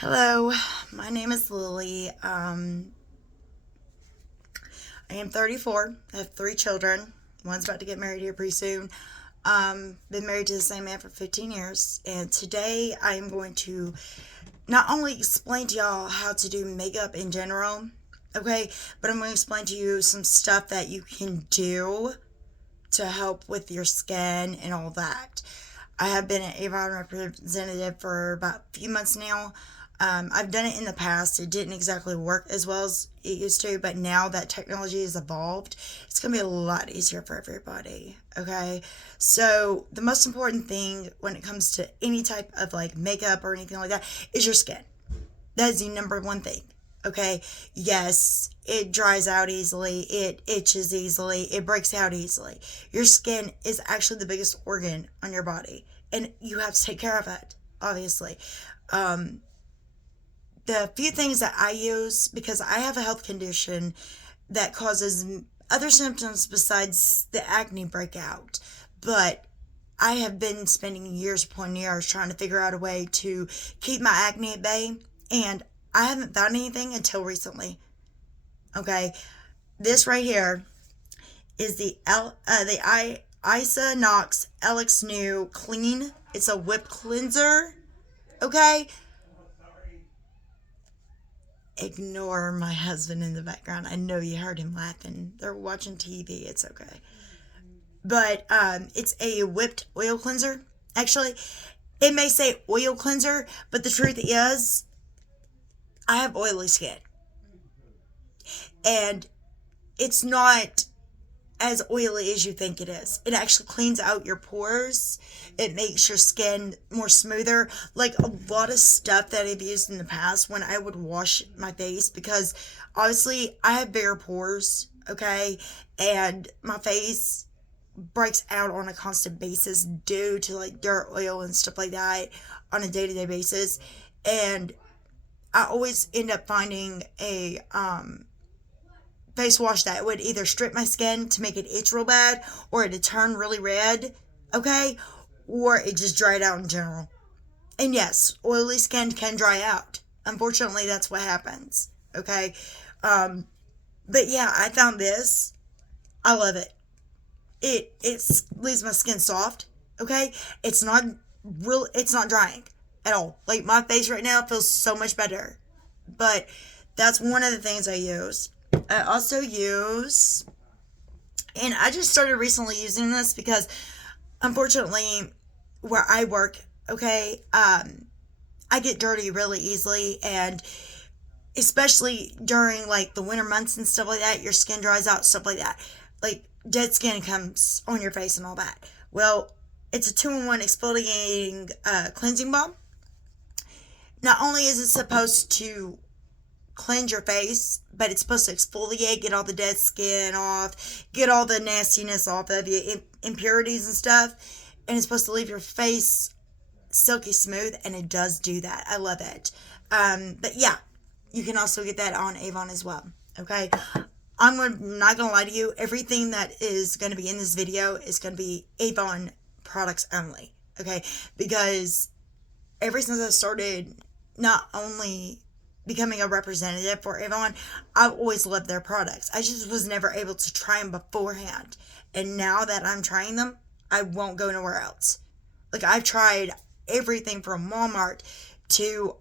Hello, my name is Lily. I am 34. I have three children. One's about to get married here pretty soon. Been married to the same man for 15 years. And today I am going to not only explain to y'all how to do makeup in general, okay, but I'm going to explain to you some stuff that you can do to help with your skin and all that. I have been an Avon representative for about a few months now. I've done it in the past. It didn't exactly work as well as it used to, but now that technology has evolved, it's going to be a lot easier for everybody. Okay? So, the most important thing when it comes to any type of like makeup or anything like that is your skin. That is the number one thing. Okay? Yes, it dries out easily, it itches easily, it breaks out easily. Your skin is actually the biggest organ on your body, and you have to take care of it, obviously. Um, the few things that I use, because I have a health condition that causes other symptoms besides the acne breakout, but I have been spending years upon years trying to figure out a way to keep my acne at bay, and I haven't found anything until recently. Okay, this right here is the Isa Nox LX New Clean. It's a whip cleanser. Okay, ignore my husband in the background. I know you heard him laughing. They're watching TV. It's okay. But it's a whipped oil cleanser. Actually, it may say oil cleanser, but the truth is, I have oily skin. And it's not as oily as you think it is. It actually cleans out your pores. It makes your skin more smoother. Like a lot of stuff that I've used in the past when I would wash my face, because obviously I have bigger pores, okay? And my face breaks out on a constant basis due to like dirt, oil, and stuff like that on a day-to-day basis. And I always end up finding a face wash that would either strip my skin to make it itch real bad, or it would turn really red, okay? Or it just dried out in general. And yes, oily skin can dry out. Unfortunately, that's what happens, okay? But yeah, I found this. I love it. It leaves my skin soft, okay? It's not drying at all. Like my face right now feels so much better. But that's one of the things I use. I also use, and I just started recently using this because unfortunately where I work, okay, I get dirty really easily, and especially during like the winter months and stuff like that, your skin dries out, stuff like that. Like dead skin comes on your face and all that. Well, it's a 2-in-1 exfoliating cleansing balm. Not only is it supposed to cleanse your face, but it's supposed to exfoliate, get all the dead skin off, get all the nastiness off of you, impurities and stuff, and it's supposed to leave your face silky smooth, and it does do that. I love it. But yeah, you can also get that on Avon as well. Okay, not gonna lie to you. Everything that is going to be in this video is going to be Avon products only. Okay, because ever since I started not only becoming a representative for Avon, I've always loved their products. I just was never able to try them beforehand. And now that I'm trying them, I won't go nowhere else. Like I've tried everything from Walmart to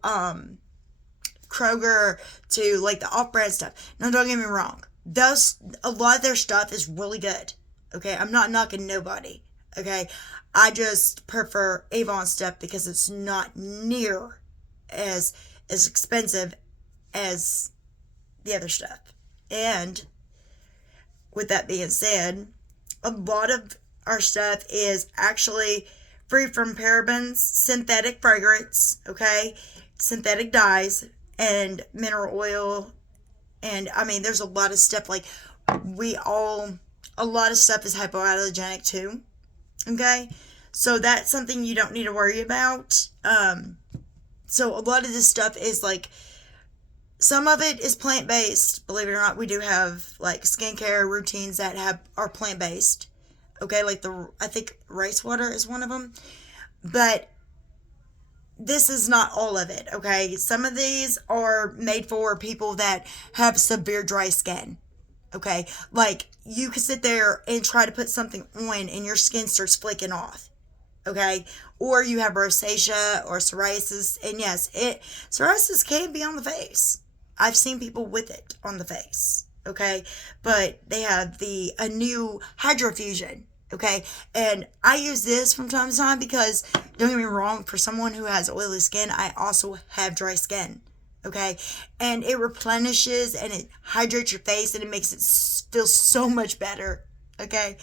Kroger to like the off-brand stuff. Now don't get me wrong. A lot of their stuff is really good. Okay, I'm not knocking nobody. Okay, I just prefer Avon stuff because it's not near as expensive as the other stuff. And with that being said, a lot of our stuff is actually free from parabens, synthetic fragrance, okay, synthetic dyes, and mineral oil. And I mean, there's a lot of stuff like a lot of stuff is hypoallergenic too, okay? So that's something you don't need to worry about. So a lot of this stuff is like, some of it is plant-based. Believe it or not, we do have like skincare routines that are plant-based. Okay, like I think rice water is one of them. But this is not all of it, okay? Some of these are made for people that have severe dry skin, okay? Like, you can sit there and try to put something on and your skin starts flaking off, okay? Or you have rosacea or psoriasis, and yes, psoriasis can be on the face. I've seen people with it on the face, okay? But they have a new hydrofusion, okay? And I use this from time to time because, don't get me wrong, for someone who has oily skin, I also have dry skin, okay? And it replenishes and it hydrates your face and it makes it feel so much better, okay?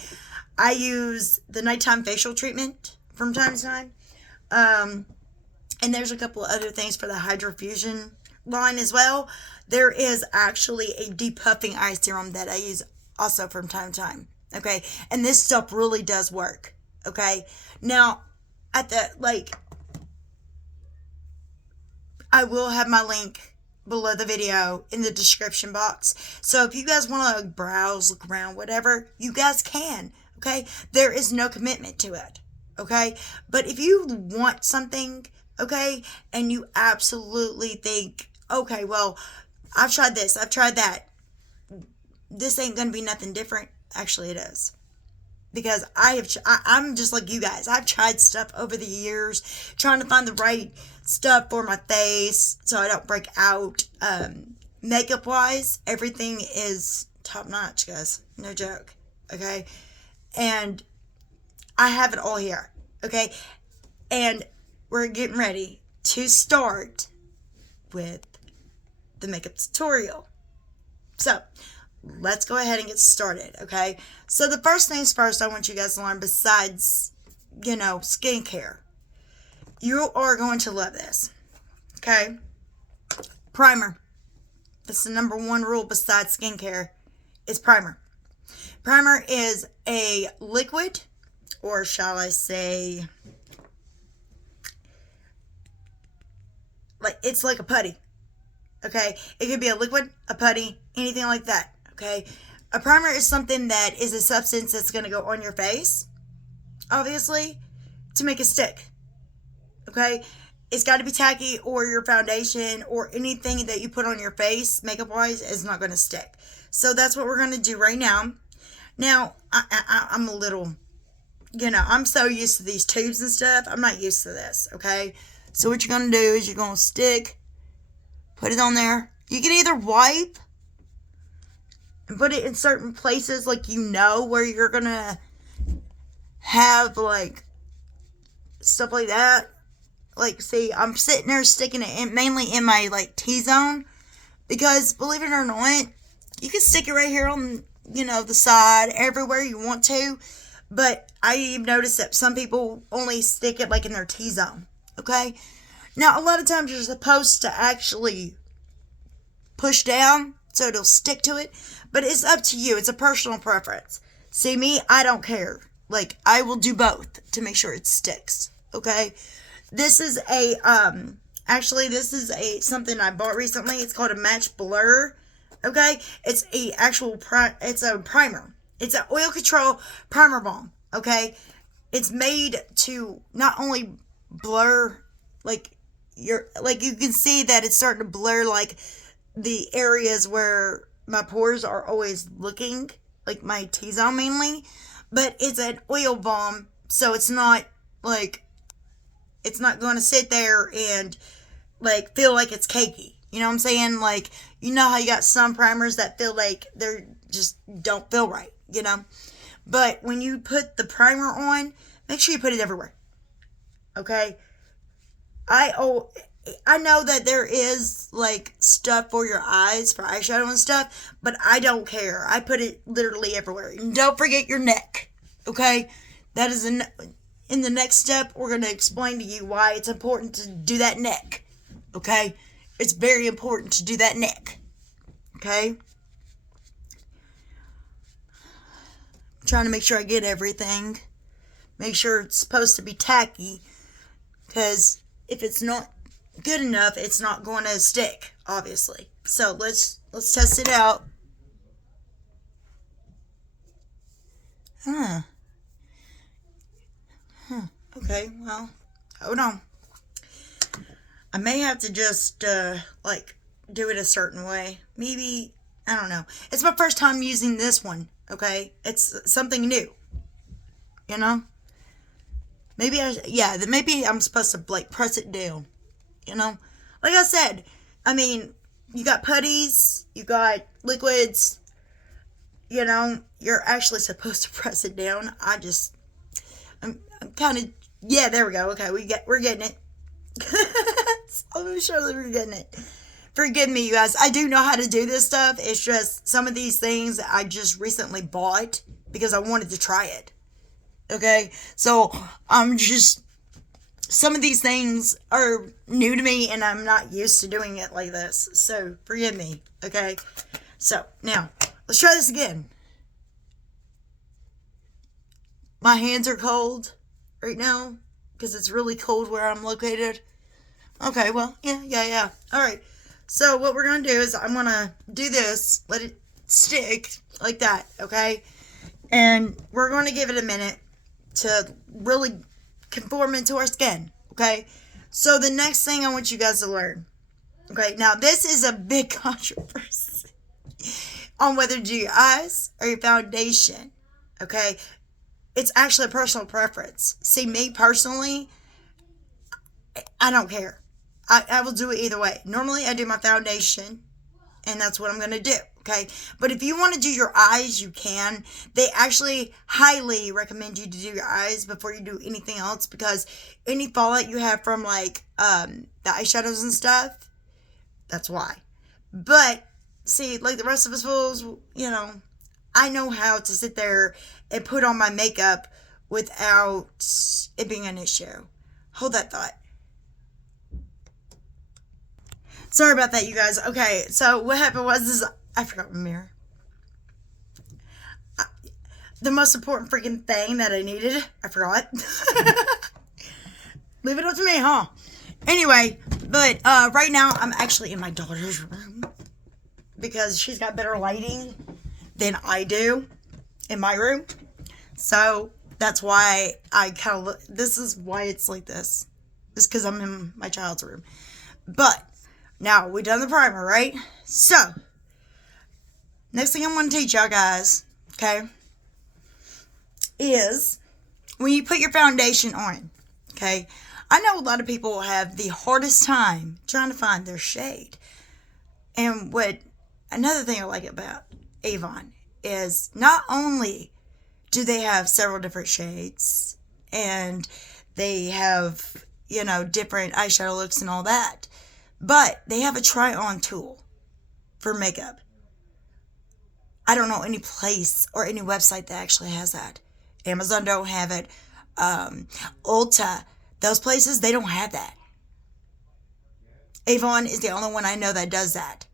I use the nighttime facial treatment from time to time. And there's a couple of other things for the hydrofusion line as well. There is actually a depuffing eye serum that I use also from time to time. Okay. And this stuff really does work. Okay. Now, I will have my link below the video in the description box. So if you guys want to browse, look around, whatever, you guys can. Okay. There is no commitment to it. Okay. But if you want something, okay, and you absolutely think, okay, well, I've tried this, I've tried that, this ain't gonna be nothing different. Actually, it is, because I'm just like you guys. I've tried stuff over the years, trying to find the right stuff for my face so I don't break out. Makeup wise, everything is top notch, guys. No joke. Okay, and I have it all here. Okay, and we're getting ready to start with the makeup tutorial. So let's go ahead and get started, okay? So the first things first I want you guys to learn, besides, skincare, you are going to love this, okay? Primer. That's the number one rule besides skincare, is primer. Primer is a liquid, or shall I say, it's like a putty, okay? It could be a liquid, a putty, anything like that. Okay, a primer is something that is a substance that's going to go on your face, obviously, to make it stick. Okay, it's got to be tacky, or your foundation or anything that you put on your face, makeup wise, is not going to stick. So that's what we're going to do right now. Now, I'm a little, I'm so used to these tubes and stuff. I'm not used to this. Okay, so what you're going to do is you're going to stick, put it on there. You can either wipe and put it in certain places, where you're gonna have stuff like that. See, I'm sitting there sticking it mainly in my T-zone, because believe it or not, you can stick it right here on the side, everywhere you want to. But I've noticed that some people only stick it in their T-zone. Okay, now a lot of times you're supposed to actually push down so it'll stick to it, but it's up to you. It's a personal preference. See, me, I don't care. I will do both to make sure it sticks. Okay, this is something I bought recently. It's called a Match Blur. Okay, it's it's a primer. It's an oil control primer balm. Okay, it's made to not only blur you can see that it's starting to blur the areas where my pores are always looking, my T-zone mainly, but it's an oil balm, so it's not it's not going to sit there and feel like it's cakey. You know what I'm saying? How you got some primers that feel like they're just don't feel right, But when you put the primer on, make sure you put it everywhere. Okay? I know that there is stuff for your eyes, for eyeshadow and stuff, but I don't care. I put it literally everywhere. And don't forget your neck, okay? That is in the next step. We're going to explain to you why it's important to do that neck, okay? It's very important to do that neck, okay? I'm trying to make sure I get everything. Make sure it's supposed to be tacky, because if it's not good enough, it's not going to stick, obviously. So let's test it out. Okay, well, hold on. I may have to just, like, do it a certain way. Maybe, I don't know. It's my first time using this one, okay? It's something new, you know? Maybe I'm supposed to, like, press it down, you know? Like I said, I mean, you got putties, you got liquids, you know, you're actually supposed to press it down. I'm kind of, yeah, there we go. Okay, we're getting it. I'm sure that we're getting it. Forgive me, you guys. I do know how to do this stuff. It's just some of these things I just recently bought because I wanted to try it. Okay, so some of these things are new to me and I'm not used to doing it like this. So forgive me. Okay, so now let's try this again. My hands are cold right now because it's really cold where I'm located. Okay, well, yeah. All right. So what we're going to do is I'm going to do this, let it stick like that, okay? And we're going to give it a minute to really conform into our skin, okay? So the next thing I want you guys to learn, okay? Now, this is a big controversy on whether to do your eyes or your foundation, okay? It's actually a personal preference. See, me personally, I don't care. I will do it either way. Normally, I do my foundation, and that's what I'm going to do, okay? But if you want to do your eyes, you can. They actually highly recommend you to do your eyes before you do anything else because any fallout you have from, like, the eyeshadows and stuff, that's why. But, see, like the rest of us fools, you know, I know how to sit there and put on my makeup without it being an issue. Hold that thought. Sorry about that, you guys. Okay, so what happened was I forgot my mirror. The most important freaking thing that I needed, I forgot. Leave it up to me, huh? Anyway, but right now I'm actually in my daughter's room because she's got better lighting than I do in my room. So that's why this is why it's like this. It's because I'm in my child's room. But now, we done the primer, right? So, next thing I'm going to teach y'all guys, okay, is when you put your foundation on, okay, I know a lot of people have the hardest time trying to find their shade. And another thing I like about Avon is not only do they have several different shades and they have, you know, different eyeshadow looks and all that, but they have a try-on tool for makeup. I don't know any place or any website that actually has that. Amazon don't have it. Ulta, those places, they don't have that. Avon is the only one I know that does that.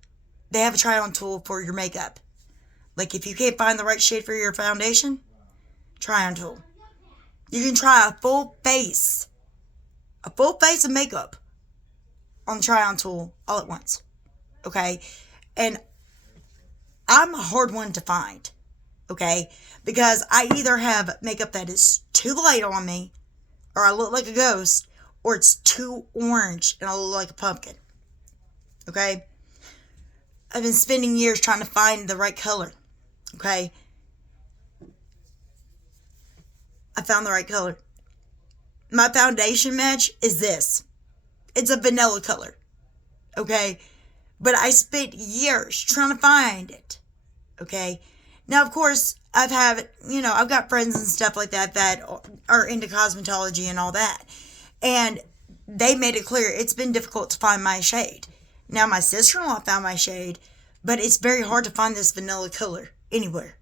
They have a try-on tool for your makeup. Like if you can't find the right shade for your foundation, try-on tool. You can try a full face of makeup on the try-on tool all at once, okay? And I'm a hard one to find, okay? Because I either have makeup that is too light on me, or I look like a ghost, or it's too orange and I look like a pumpkin, okay? I've been spending years trying to find the right color, okay? I found the right color. My foundation match is this. It's a vanilla color, okay? But I spent years trying to find it, okay? Now, of course, I've got friends and stuff like that are into cosmetology and all that. And they made it clear it's been difficult to find my shade. Now, my sister-in-law found my shade, but it's very hard to find this vanilla color anywhere.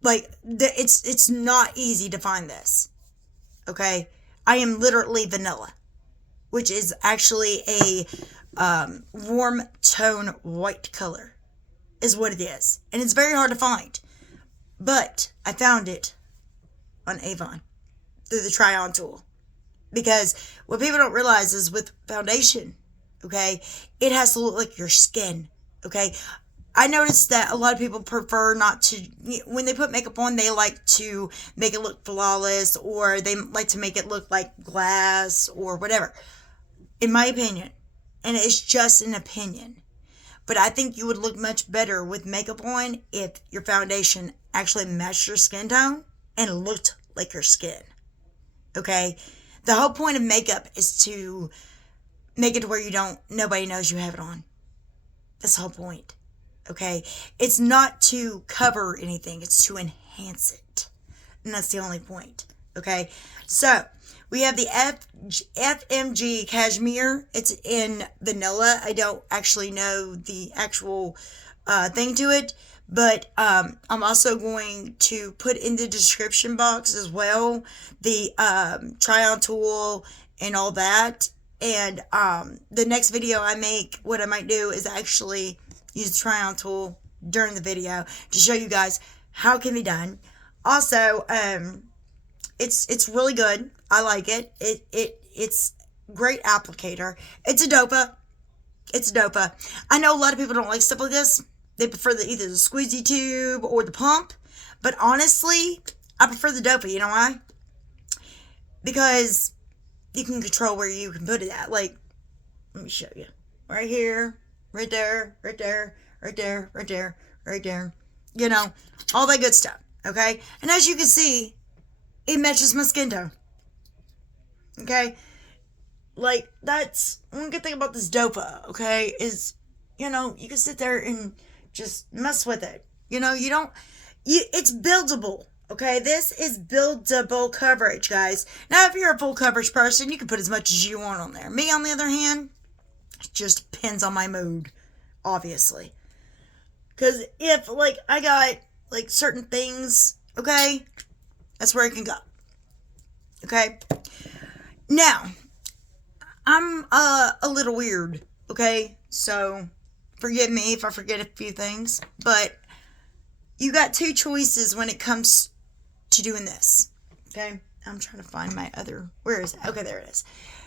Like, it's not easy to find this, okay? I am literally vanilla, which is actually a warm tone white color, is what it is. And it's very hard to find. But I found it on Avon through the try-on tool. Because what people don't realize is with foundation, okay, it has to look like your skin, okay? I noticed that a lot of people prefer not to, when they put makeup on, they like to make it look flawless, or they like to make it look like glass or whatever. In my opinion, and it's just an opinion, but I think you would look much better with makeup on if your foundation actually matched your skin tone and looked like your skin. Okay? The whole point of makeup is to make it to where nobody knows you have it on. That's the whole point. Okay? It's not to cover anything, it's to enhance it. And that's the only point. Okay? So, we have the FMG Cashmere. It's in vanilla. I don't actually know the actual thing to it, but I'm also going to put in the description box as well the try-on tool and all that. And the next video I make, what I might do is actually use the try-on tool during the video to show you guys how it can be done. Also, it's really good. I like it. It's great applicator. It's a dopa. I know a lot of people don't like stuff like this. They prefer either the squeezy tube or the pump. But honestly, I prefer the dopa. You know why? Because you can control where you can put it at. Like, let me show you. Right here, right there, right there, right there, right there, right there. You know, all that good stuff. Okay? And as you can see, it matches my skin tone. Okay? Like, that's one good thing about this dopa, okay, is, you can sit there and just mess with it. It's buildable, okay? This is buildable coverage, guys. Now, if you're a full coverage person, you can put as much as you want on there. Me, on the other hand, it just depends on my mood, obviously. Because if, I got, certain things, okay, that's where it can go. Okay? Now, I'm a little weird, okay? So, forgive me if I forget a few things. But, you got two choices when it comes to doing this. Okay? I'm trying to find my other... Where is it? Okay, there it is.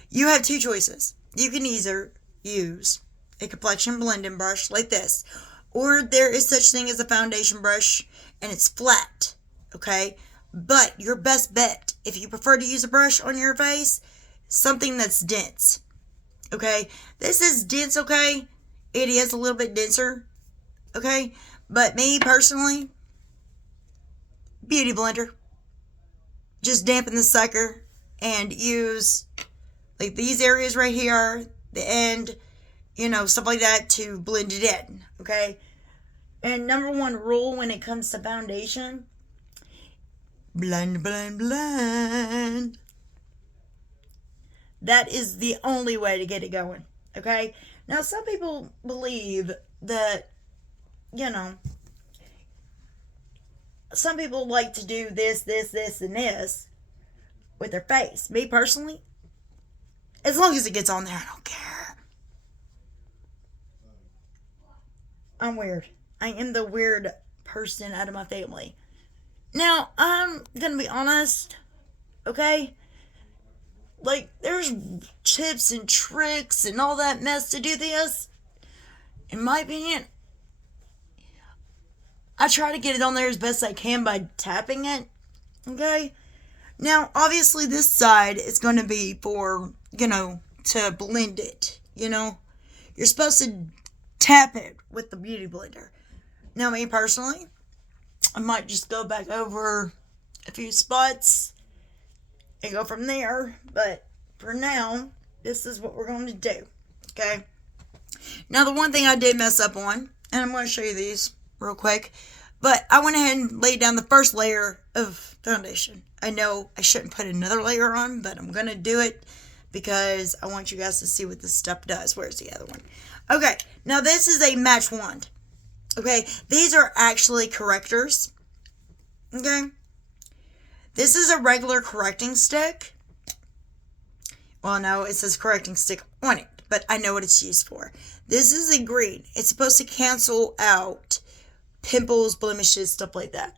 You have two choices. You can either use a complexion blending brush like this, or there is such thing as a foundation brush, and it's flat, okay? But your best bet, if you prefer to use a brush on your face, something that's dense, okay? This is dense, okay? It is a little bit denser, okay? But me, personally, Beauty Blender. Just dampen the sucker and use, these areas right here, the end, stuff like that to blend it in, okay? And number one rule when it comes to foundation, blend, blend, blend. That is the only way to get it going, okay? Now, some people believe that, some people like to do this, and this with their face. Me, personally, as long as it gets on there, I don't care. I'm weird. I am the weird person out of my family. Now, I'm gonna be honest, okay? There's tips and tricks and all that mess to do this. In my opinion, I try to get it on there as best I can by tapping it, okay? Now, obviously, this side is going to be for, to blend it, You're supposed to tap it with the Beauty Blender. Now, me personally, I might just go back over a few spots and go from there. But for now, this is what we're going to do, okay? Now, the one thing I did mess up on, and I'm going to show you these real quick, but I went ahead and laid down the first layer of foundation. I know I shouldn't put another layer on, but I'm going to do it because I want you guys to see what this stuff does. Where's the other one? Okay, now this is a match wand. Okay, these are actually correctors. Okay, this is a regular correcting stick. Well, no, it says correcting stick on it, but I know what it's used for. This is a green. It's supposed to cancel out pimples, blemishes, stuff like that.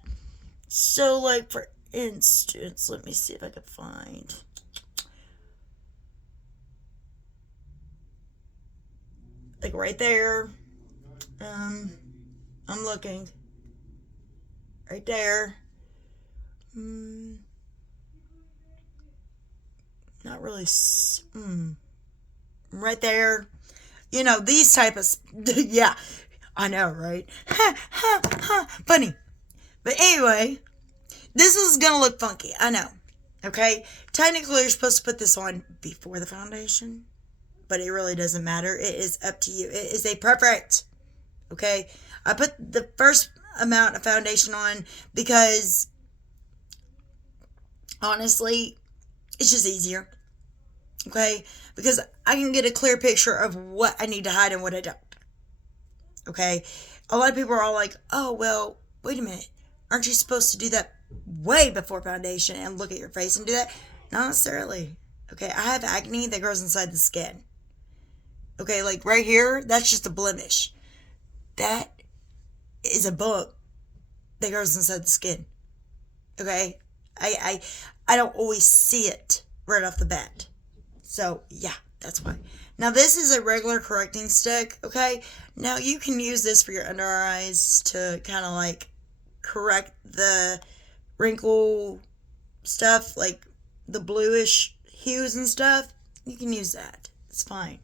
So, for instance, let me see if I can find. Right there. I'm looking. Right there. Not really. Right there. You know, these type of... Yeah, I know, right? Funny. But anyway, this is going to look funky. I know. Okay? Technically, you're supposed to put this on before the foundation. But it really doesn't matter. It is up to you. It is a preference. Okay? I put the first amount of foundation on because, honestly, it's just easier. Okay? Because I can get a clear picture of what I need to hide and what I don't. Okay? A lot of people are all like, oh, well, wait a minute. Aren't you supposed to do that way before foundation and look at your face and do that? Not necessarily. Okay? I have acne that grows inside the skin. Okay? Like right here, that's just a blemish. That is a bump that grows inside the skin. Okay? I don't always see it right off the bat. So, yeah, that's why. Now, this is a regular correcting stick, okay? Now, you can use this for your under eyes to kind of, like, correct the wrinkle stuff, like the bluish hues and stuff. You can use that. It's fine.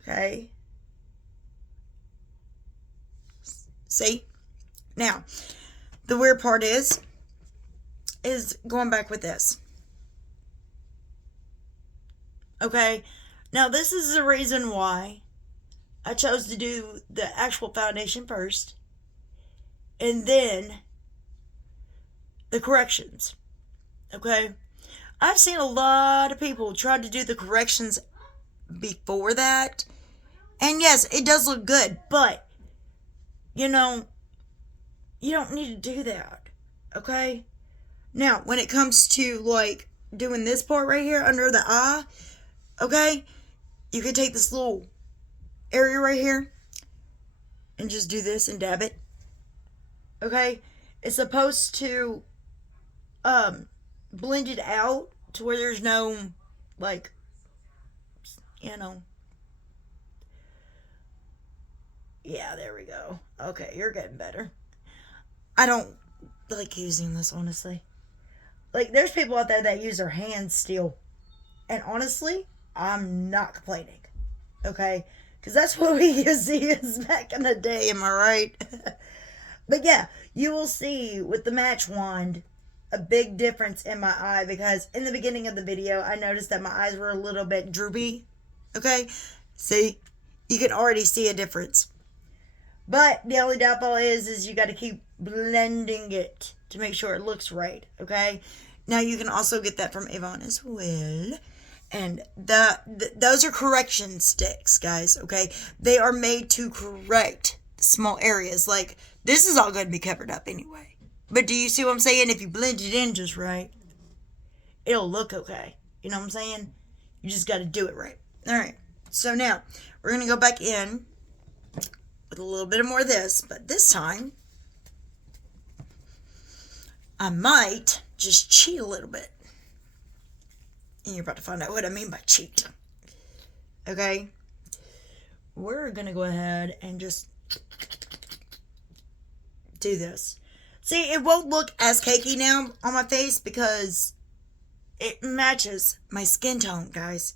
Okay? See? Now, the weird part is going back with this. Okay? Now, this is the reason why I chose to do the actual foundation first. And then the corrections. Okay? I've seen a lot of people try to do the corrections before that. And yes, it does look good. But, you know, you don't need to do that. Okay? Now, when it comes to, like, doing this part right here under the eye, okay, you can take this little area right here and just do this and dab it. Okay? It's supposed to blend it out to where there's no, like, you know. Yeah, there we go. Okay, you're getting better. I don't like using this, honestly. Like, there's people out there that use their hands still. And honestly, I'm not complaining. Okay? Because that's what we used to use back in the day, am I right? But yeah, you will see with the match wand a big difference in my eye. Because in the beginning of the video, I noticed that my eyes were a little bit droopy. Okay? See? You can already see a difference. But the only downfall is you got to keep blending it to make sure it looks right. Okay? Now, you can also get that from Avon as well. And those are correction sticks, guys, okay? They are made to correct small areas. Like, this is all going to be covered up anyway. But do you see what I'm saying? If you blend it in just right, it'll look okay. You know what I'm saying? You just got to do it right. All right. So now, we're going to go back in with a little bit more of this. But this time, I might just cheat a little bit. And you're about to find out what I mean by cheat. Okay? We're going to go ahead and just do this. See, it won't look as cakey now on my face because it matches my skin tone, guys.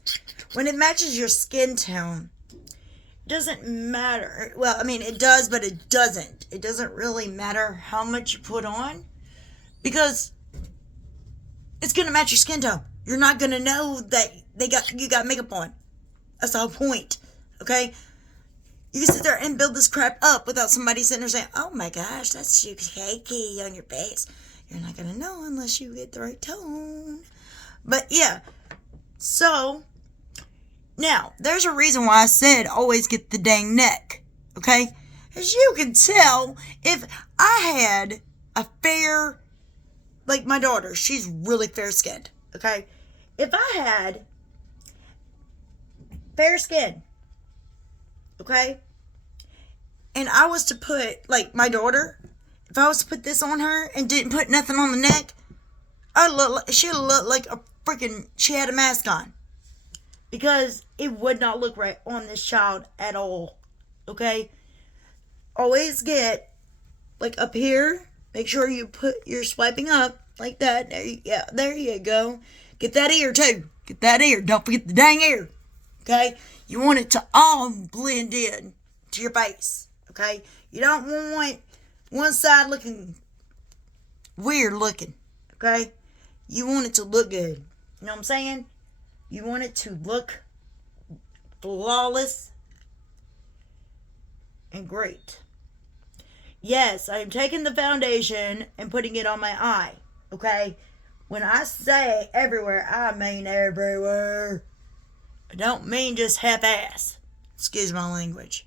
When it matches your skin tone, it doesn't matter. Well, I mean, it does, but it doesn't. It doesn't really matter how much you put on because it's going to match your skin tone. You're not going to know that you got makeup on. That's the whole point. Okay? You can sit there and build this crap up without somebody sitting there saying, oh my gosh, that's too cakey on your face. You're not going to know unless you get the right tone. But yeah. So, now, there's a reason why I said always get the dang neck. Okay? As you can tell, if I had a fair, like my daughter, she's really fair-skinned. Okay? If I had fair skin, okay, and I was to put, like my daughter, if I was to put this on her and didn't put nothing on the neck, she'd look like a freaking, she had a mask on. Because it would not look right on this child at all. Okay? Always get, like, up here. Make sure you're swiping up like that. There you go. Get that ear, too. Get that ear. Don't forget the dang ear. Okay? You want it to all blend in to your face. Okay? You don't want one side looking weird looking. Okay? You want it to look good. You know what I'm saying? You want it to look flawless and great. Yes, I am taking the foundation and putting it on my eye. Okay? When I say everywhere, I mean everywhere. I don't mean just half-ass. Excuse my language.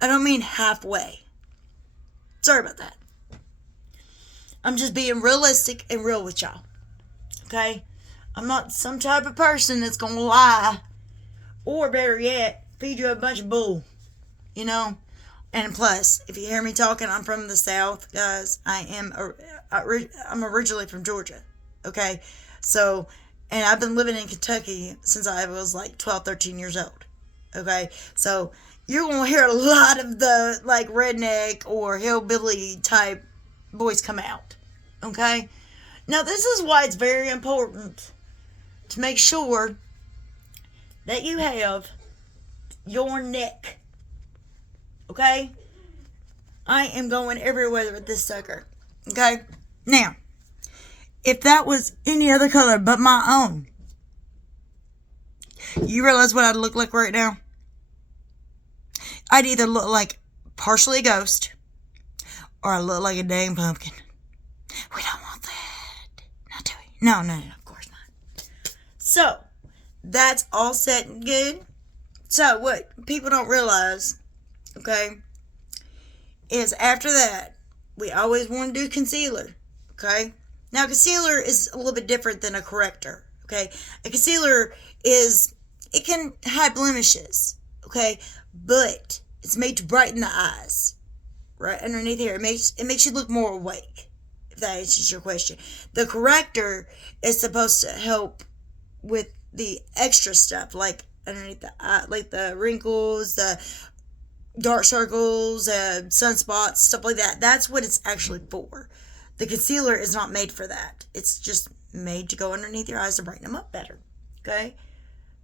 I don't mean halfway. Sorry about that. I'm just being realistic and real with y'all. Okay? I'm not some type of person that's going to lie. Or better yet, feed you a bunch of bull. You know? And plus, if you hear me talking, I'm from the South, guys. I'm originally from Georgia. Okay? So, and I've been living in Kentucky since I was like 12, 13 years old. Okay? So, you're going to hear a lot of the, like, redneck or hillbilly type voice come out. Okay? Now, this is why it's very important to make sure that you have your neck. Okay? I am going everywhere with this sucker. Okay? Now, if that was any other color but my own, you realize what I'd look like right now? I'd either look like partially a ghost or I look like a dang pumpkin. We don't want that. Not do we? No, of course not. So, that's all set and good. So, what people don't realize, okay, is after that, we always want to do concealer, okay? Now, concealer is a little bit different than a corrector, okay? A concealer it can hide blemishes, okay? But it's made to brighten the eyes, right underneath here. It makes you look more awake, if that answers your question. The corrector is supposed to help with the extra stuff, like underneath the eye, like the wrinkles, the dark circles, sunspots, stuff like that. That's what it's actually for. The concealer is not made for that. It's just made to go underneath your eyes to brighten them up better. Okay?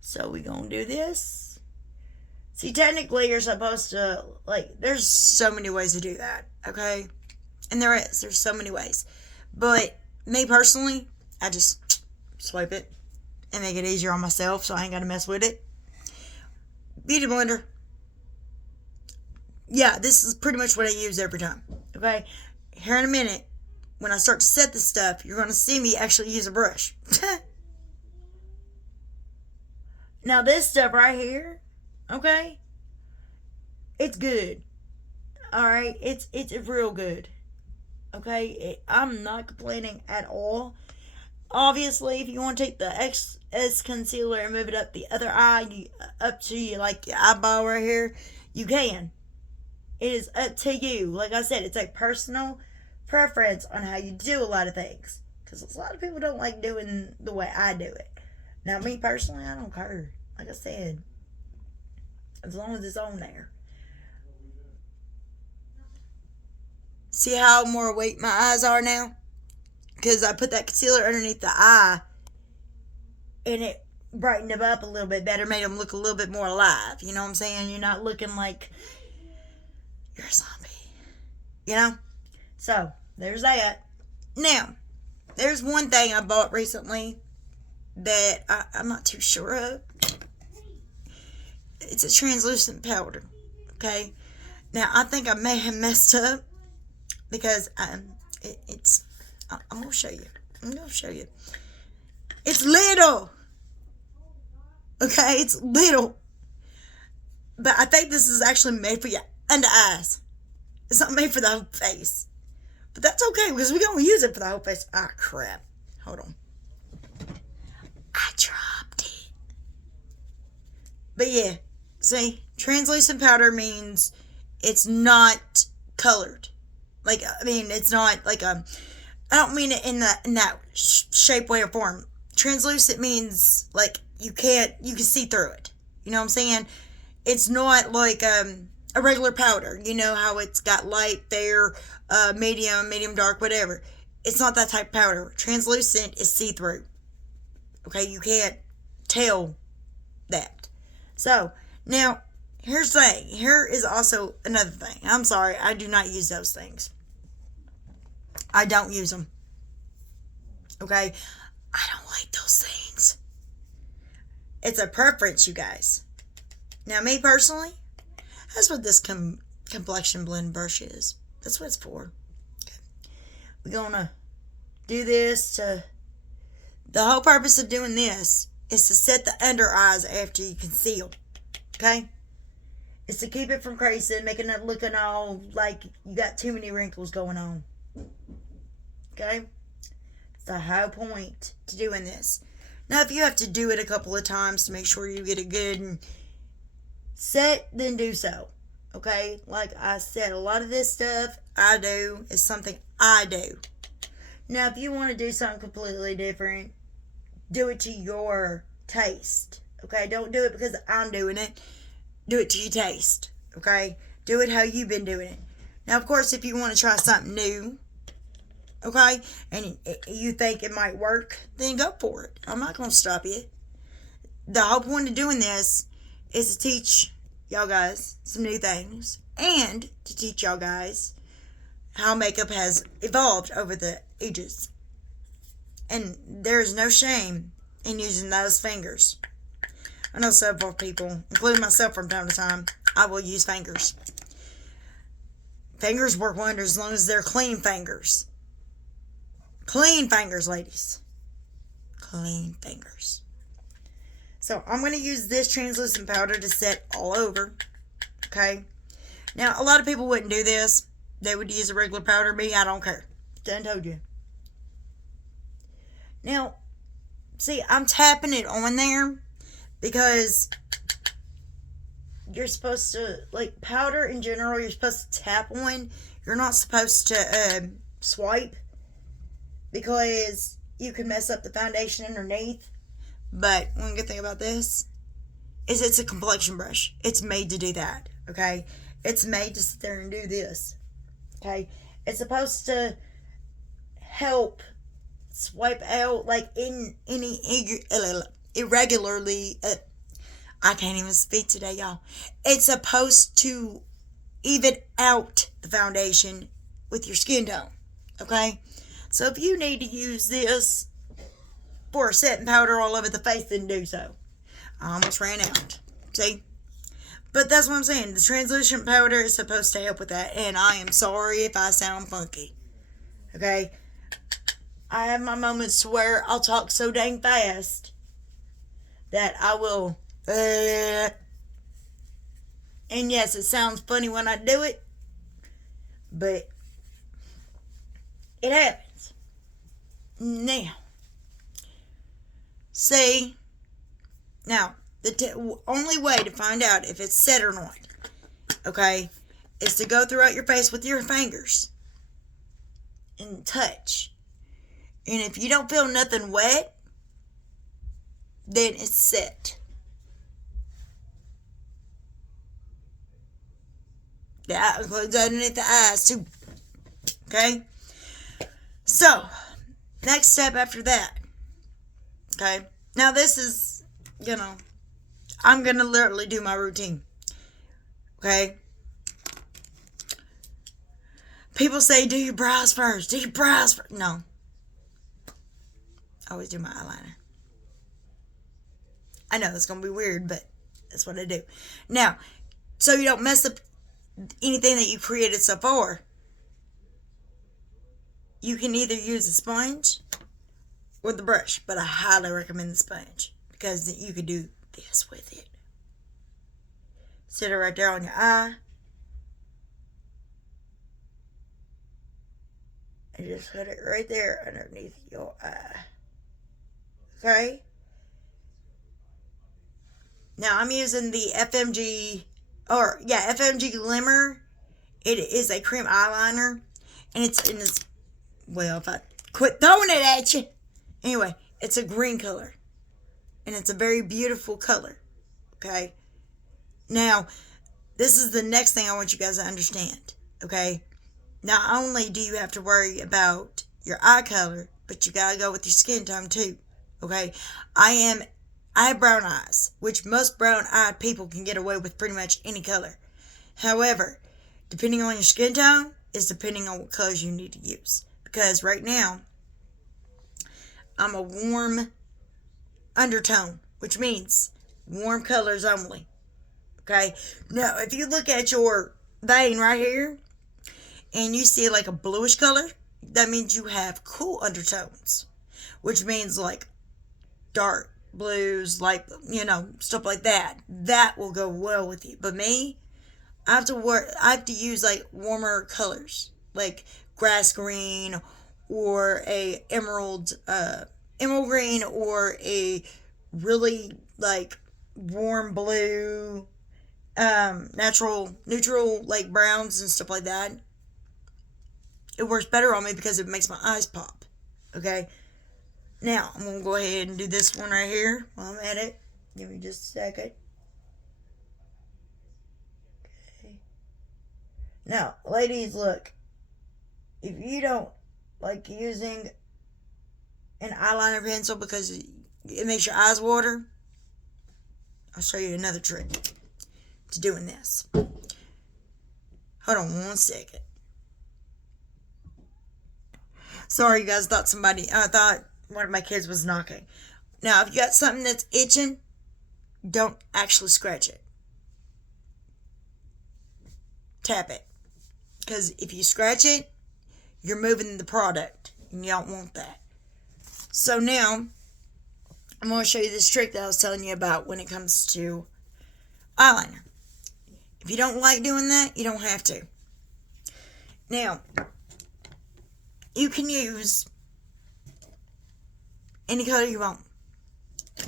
So we gonna do this. See, technically you're supposed to, like, there's so many ways to do that. Okay? And there's so many ways. But me personally, I just swipe it and make it easier on myself so I ain't gotta mess with it. Beauty blender. Yeah, this is pretty much what I use every time. Okay? Here in a minute, when I start to set this stuff, you're going to see me actually use a brush. Now, this stuff right here, okay? It's good. Alright? It's real good. Okay? I'm not complaining at all. Obviously, if you want to take the XS concealer and move it up the other eye, up to you, like your eyeball right here, you can. It is up to you. Like I said, it's a personal preference on how you do a lot of things. Because a lot of people don't like doing the way I do it. Now, me personally, I don't care. Like I said, as long as it's on there. See how more awake my eyes are now? Because I put that concealer underneath the eye and it brightened them up a little bit better, made them look a little bit more alive. You know what I'm saying? You're not looking like you're a zombie. You know? So, there's that. Now, there's one thing I bought recently that I'm not too sure of. It's a translucent powder. Okay? Now, I think I may have messed up because it's... I'm going to show you. It's little. Okay? It's little. But I think this is actually made for your under eyes. It's not made for the whole face. But that's okay because we're going to use it for the whole face. Ah, crap. Hold on. I dropped it. But yeah. See? Translucent powder means it's not colored. Like, I mean, it's not like a... I don't mean it in that shape, way, or form. Translucent means, like, you can see through it. You know what I'm saying? It's not like, a regular powder. You know how it's got light, fair, medium dark, whatever. It's not that type of powder. Translucent is see-through. Okay, you can't tell that. So, now, here's the thing. Here is also another thing. I'm sorry, I do not use those things. I don't use them. Okay? I don't like those things. It's a preference, you guys. Now, me personally, that's what this complexion blend brush is. That's what it's for. Okay. We're going to do this to... The whole purpose of doing this is to set the under eyes after you conceal. Okay? It's to keep it from creasing, making it looking all like you got too many wrinkles going on. Okay? It's the whole point to doing this. Now, if you have to do it a couple of times to make sure you get it good and set, then do so. Okay? Like I said, a lot of this stuff I do is something I do. Now, if you want to do something completely different, do it to your taste. Okay? Don't do it because I'm doing it. Do it to your taste. Okay? Do it how you've been doing it. Now, of course, if you want to try something new, okay, and you think it might work, then go for it. I'm not going to stop you. The whole point of doing this is to teach y'all guys some new things and to teach y'all guys how makeup has evolved over the ages. And there is no shame in using those fingers. I know several people, including myself from time to time, I will use fingers. Fingers work wonders as long as they're clean fingers. Clean fingers, ladies. Clean fingers. So, I'm going to use this translucent powder to set all over. Okay? Now, a lot of people wouldn't do this. They would use a regular powder. Me, I don't care. Done told you. Now, see, I'm tapping it on there because you're supposed to, like, powder in general, you're supposed to tap on. You're not supposed to swipe because you can mess up the foundation underneath. But one good thing about this is it's a complexion brush. It's made to do that, okay? It's made to sit there and do this, okay? It's supposed to help swipe out, like, in any irregularly... I can't even speak today, y'all. It's supposed to even out the foundation with your skin tone, okay? So if you need to use this for a setting powder all over the face, then do so. I almost ran out. See? But that's what I'm saying. The translucent powder is supposed to help with that. And I am sorry if I sound funky. Okay? I have my moments where I'll talk so dang fast that I will... and yes, it sounds funny when I do it. But it happens. Now... See, now, the only way to find out if it's set or not, okay, is to go throughout your face with your fingers and touch. And if you don't feel nothing wet, then it's set. That includes underneath the eyes, too. Okay? So, next step after that. Okay, now this is, I'm going to literally do my routine. Okay? People say, do your brows first. Do your brows first. No. I always do my eyeliner. I know it's going to be weird, but that's what I do. Now, so you don't mess up anything that you created so far, you can either use a sponge with the brush, but I highly recommend the sponge because you could do this with it. Sit it right there on your eye and just put it right there underneath your eye. Okay? Now I'm using the FMG Glimmer. It is a cream eyeliner, and it's in this. Well, if I quit throwing it at you. Anyway, it's a green color. And it's a very beautiful color. Okay? Now, this is the next thing I want you guys to understand, okay? Not only do you have to worry about your eye color, but you gotta go with your skin tone too, okay? I have brown eyes, which most brown-eyed people can get away with pretty much any color. However, depending on your skin tone is depending on what colors you need to use. Because right now, I'm a warm undertone, which means warm colors only. Okay? Now, if you look at your vein right here, and you see like a bluish color, that means you have cool undertones. Which means like dark blues, like, stuff like that. That will go well with you. But me, I have to use like warmer colors, like grass green or a emerald green, or a really like warm blue, neutral like browns and stuff like that. It works better on me because it makes my eyes pop. Okay. Now I'm gonna go ahead and do this one right here while I'm at it. Give me just a second. Now, ladies, look, if you don't like using an eyeliner pencil because it makes your eyes water, I'll show you another trick to doing this. Hold on one second. Sorry, you guys, I thought one of my kids was knocking. Now, if you got something that's itching, don't actually scratch it. Tap it. Because if you scratch it, you're moving the product, and you don't want that. So now, I'm going to show you this trick that I was telling you about when it comes to eyeliner. If you don't like doing that, you don't have to. Now, you can use any color you want.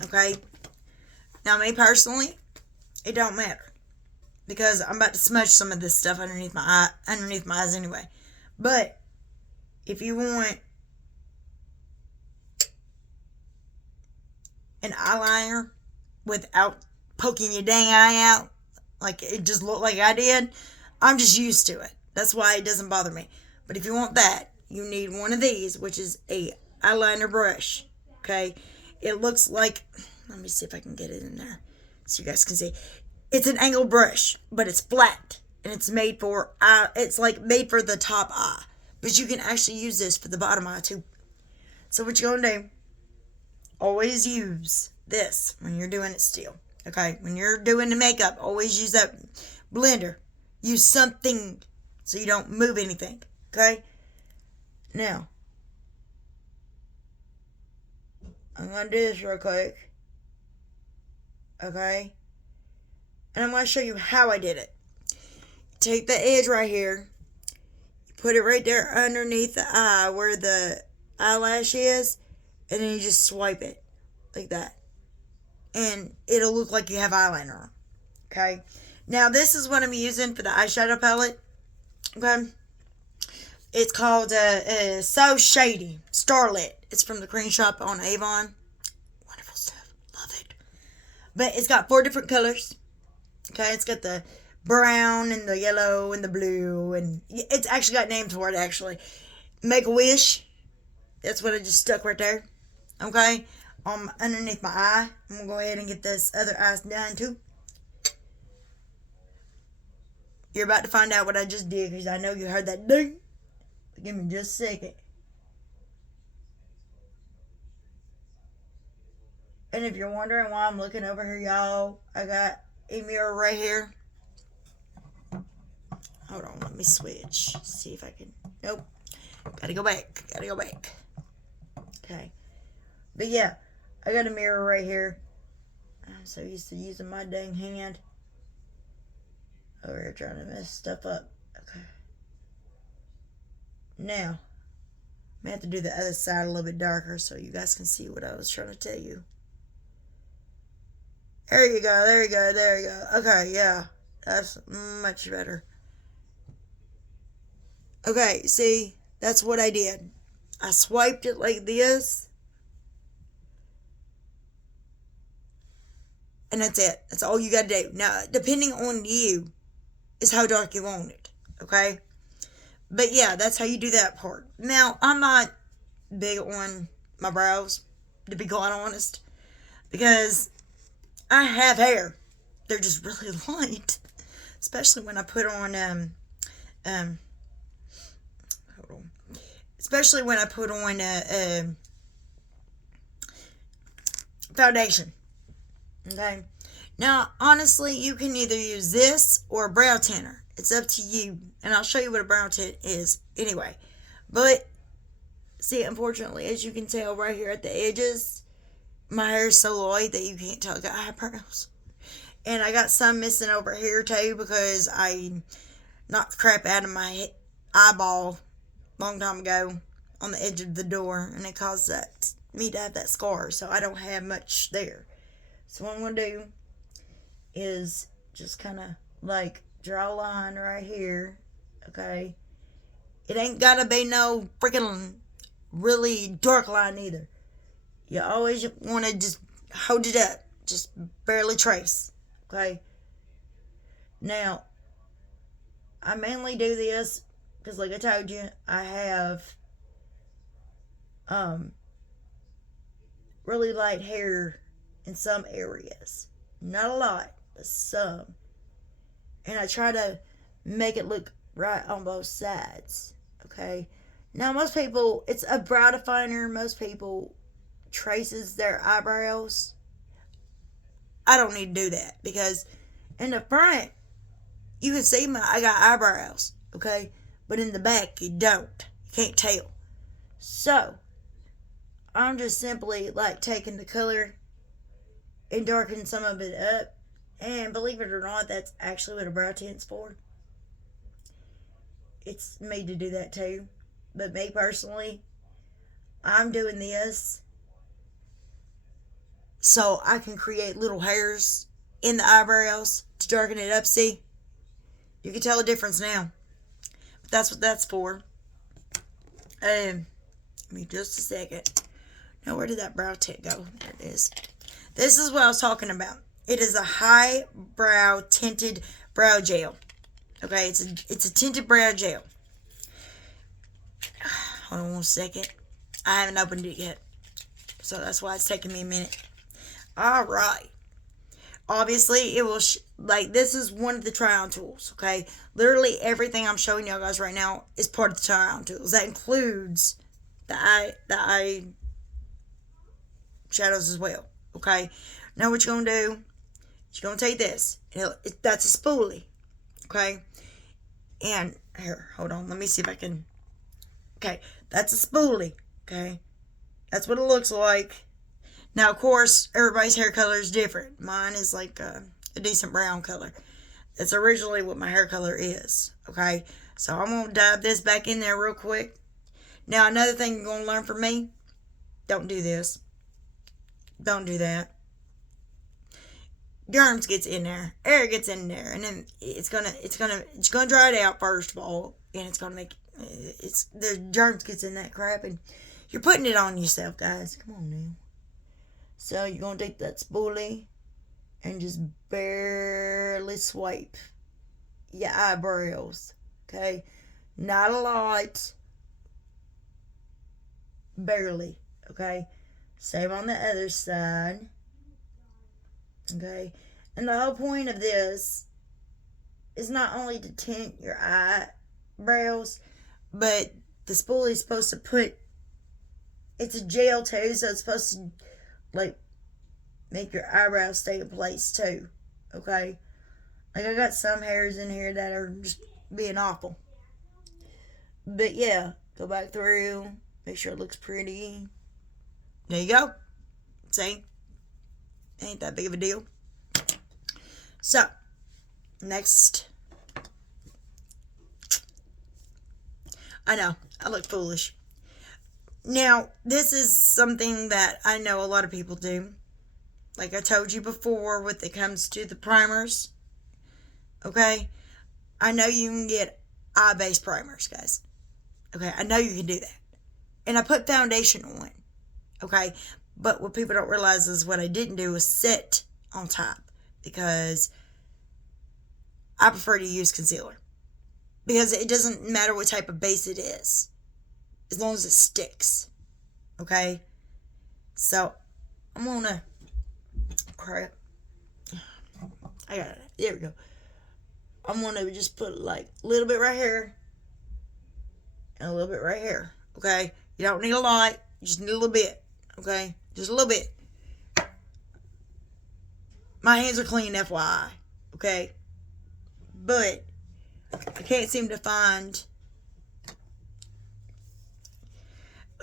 Okay? Now, me personally, it don't matter. Because I'm about to smudge some of this stuff underneath my eyes anyway. But if you want an eyeliner without poking your dang eye out, like it just looked like I did, I'm just used to it. That's why it doesn't bother me. But if you want that, you need one of these, which is a eyeliner brush. Okay? It looks like, let me see if I can get it in there so you guys can see. It's an angled brush, but it's flat, and it's made for made for the top eye. But you can actually use this for the bottom eye too. So what you're gonna do? Always use this when you're doing it still. Okay, when you're doing the makeup, always use that blender. Use something so you don't move anything. Okay. Now, I'm gonna do this real quick. Okay. And I'm going to show you how I did it. Take the edge right here. You put it right there underneath the eye where the eyelash is. And then you just swipe it. Like that. And it'll look like you have eyeliner on. Okay. Now this is what I'm using for the eyeshadow palette. Okay. It's called So Shady Starlit. It's from the Cream Shop on Avon. Wonderful stuff. Love it. But it's got 4 different colors. Okay, it's got the brown and the yellow and the blue, and it's actually got names for it, actually. Make a Wish. That's what I just stuck right there. Okay, underneath my eye. I'm going to go ahead and get this other eye done, too. You're about to find out what I just did, because I know you heard that ding. Give me just a second. And if you're wondering why I'm looking over here, y'all, I got a mirror right here. Hold on, let me switch. See if I can. Nope. Gotta go back. Okay. But yeah, I got a mirror right here. I'm so used to using my dang hand over here trying to mess stuff up. Okay. Now, I'm gonna have to do the other side a little bit darker so you guys can see what I was trying to tell you. There you go. Okay, yeah. That's much better. Okay, see? That's what I did. I swiped it like this. And that's it. That's all you gotta do. Now, depending on you, is how dark you want it. Okay? But yeah, that's how you do that part. Now, I'm not big on my brows, to be quite honest, because I have hair. They're just really light, especially when I put on um hold on. Especially when I put on foundation. Okay. Now, honestly, you can either use this or a brow tinter. It's up to you, and I'll show you what a brow tint is anyway. But see, unfortunately, as you can tell right here at the edges, my hair is so light that you can't tell I got eyebrows. And I got some missing over here too because I knocked the crap out of my eyeball a long time ago on the edge of the door, and it caused me to have that scar. So I don't have much there. So what I'm gonna do is just kind of like draw a line right here. Okay, it ain't gotta be no freaking really dark line either. You always want to just hold it up, just barely trace. Okay. Now, I mainly do this because, like I told you, I have really light hair in some areas. Not a lot, but some. And I try to make it look right on both sides. Okay. Now, most people, it's a brow definer. Most people traces their eyebrows. I don't need to do that because in the front you can see I got eyebrows, okay, but in the back you don't. You can't tell. So I'm just simply like taking the color and darkening some of it up, and believe it or not, that's actually what a brow tint's for. It's made to do that too, but me personally, I'm doing this so I can create little hairs in the eyebrows to darken it up. See? You can tell the difference now. But that's what that's for. Give me just a second. Now, where did that brow tint go? There it is. This is what I was talking about. It is a high brow tinted brow gel. Okay, it's a tinted brow gel. Hold on 1 second. I haven't opened it yet, so that's why it's taking me a minute. All right. Obviously, it will like this is one of the try-on tools. Okay, literally everything I'm showing y'all guys right now is part of the try-on tools. That includes the eye shadows as well. Okay. Now what you're gonna do? You're gonna take this. That's a spoolie. Okay. And here, hold on. Let me see if I can. Okay, that's a spoolie. Okay, that's what it looks like. Now, of course, everybody's hair color is different. Mine is like a decent brown color. That's originally what my hair color is. Okay, so I'm going to dab this back in there real quick. Now, another thing you're going to learn from me, don't do this. Don't do that. Germs gets in there. Air gets in there. And then it's gonna dry it out first of all. And it's gonna make, the germs gets in that crap. And you're putting it on yourself, guys. Come on now. So you're going to take that spoolie and just barely swipe your eyebrows. Okay? Not a lot. Barely. Okay? Same on the other side. Okay? And the whole point of this is not only to tint your eyebrows, but the spoolie is supposed to put, it's a gel too, so it's supposed to like make your eyebrows stay in place too. Okay, like I got some hairs in here that are just being awful, but yeah, go back through, make sure it looks pretty. There you go. See, ain't that big of a deal. So next, I know I look foolish. Now, this is something that I know a lot of people do. Like I told you before, when it comes to the primers. Okay? I know you can get eye-based primers, guys. Okay? I know you can do that. And I put foundation on. Okay? But what people don't realize is what I didn't do was sit on top. Because I prefer to use concealer because it doesn't matter what type of base it is, as long as it sticks. Okay? So, I'm gonna, crap. I got it. There we go. I'm gonna just put like a little bit right here and a little bit right here. Okay? You don't need a lot. You just need a little bit. Okay? Just a little bit. My hands are clean, FYI. Okay? But I can't seem to find.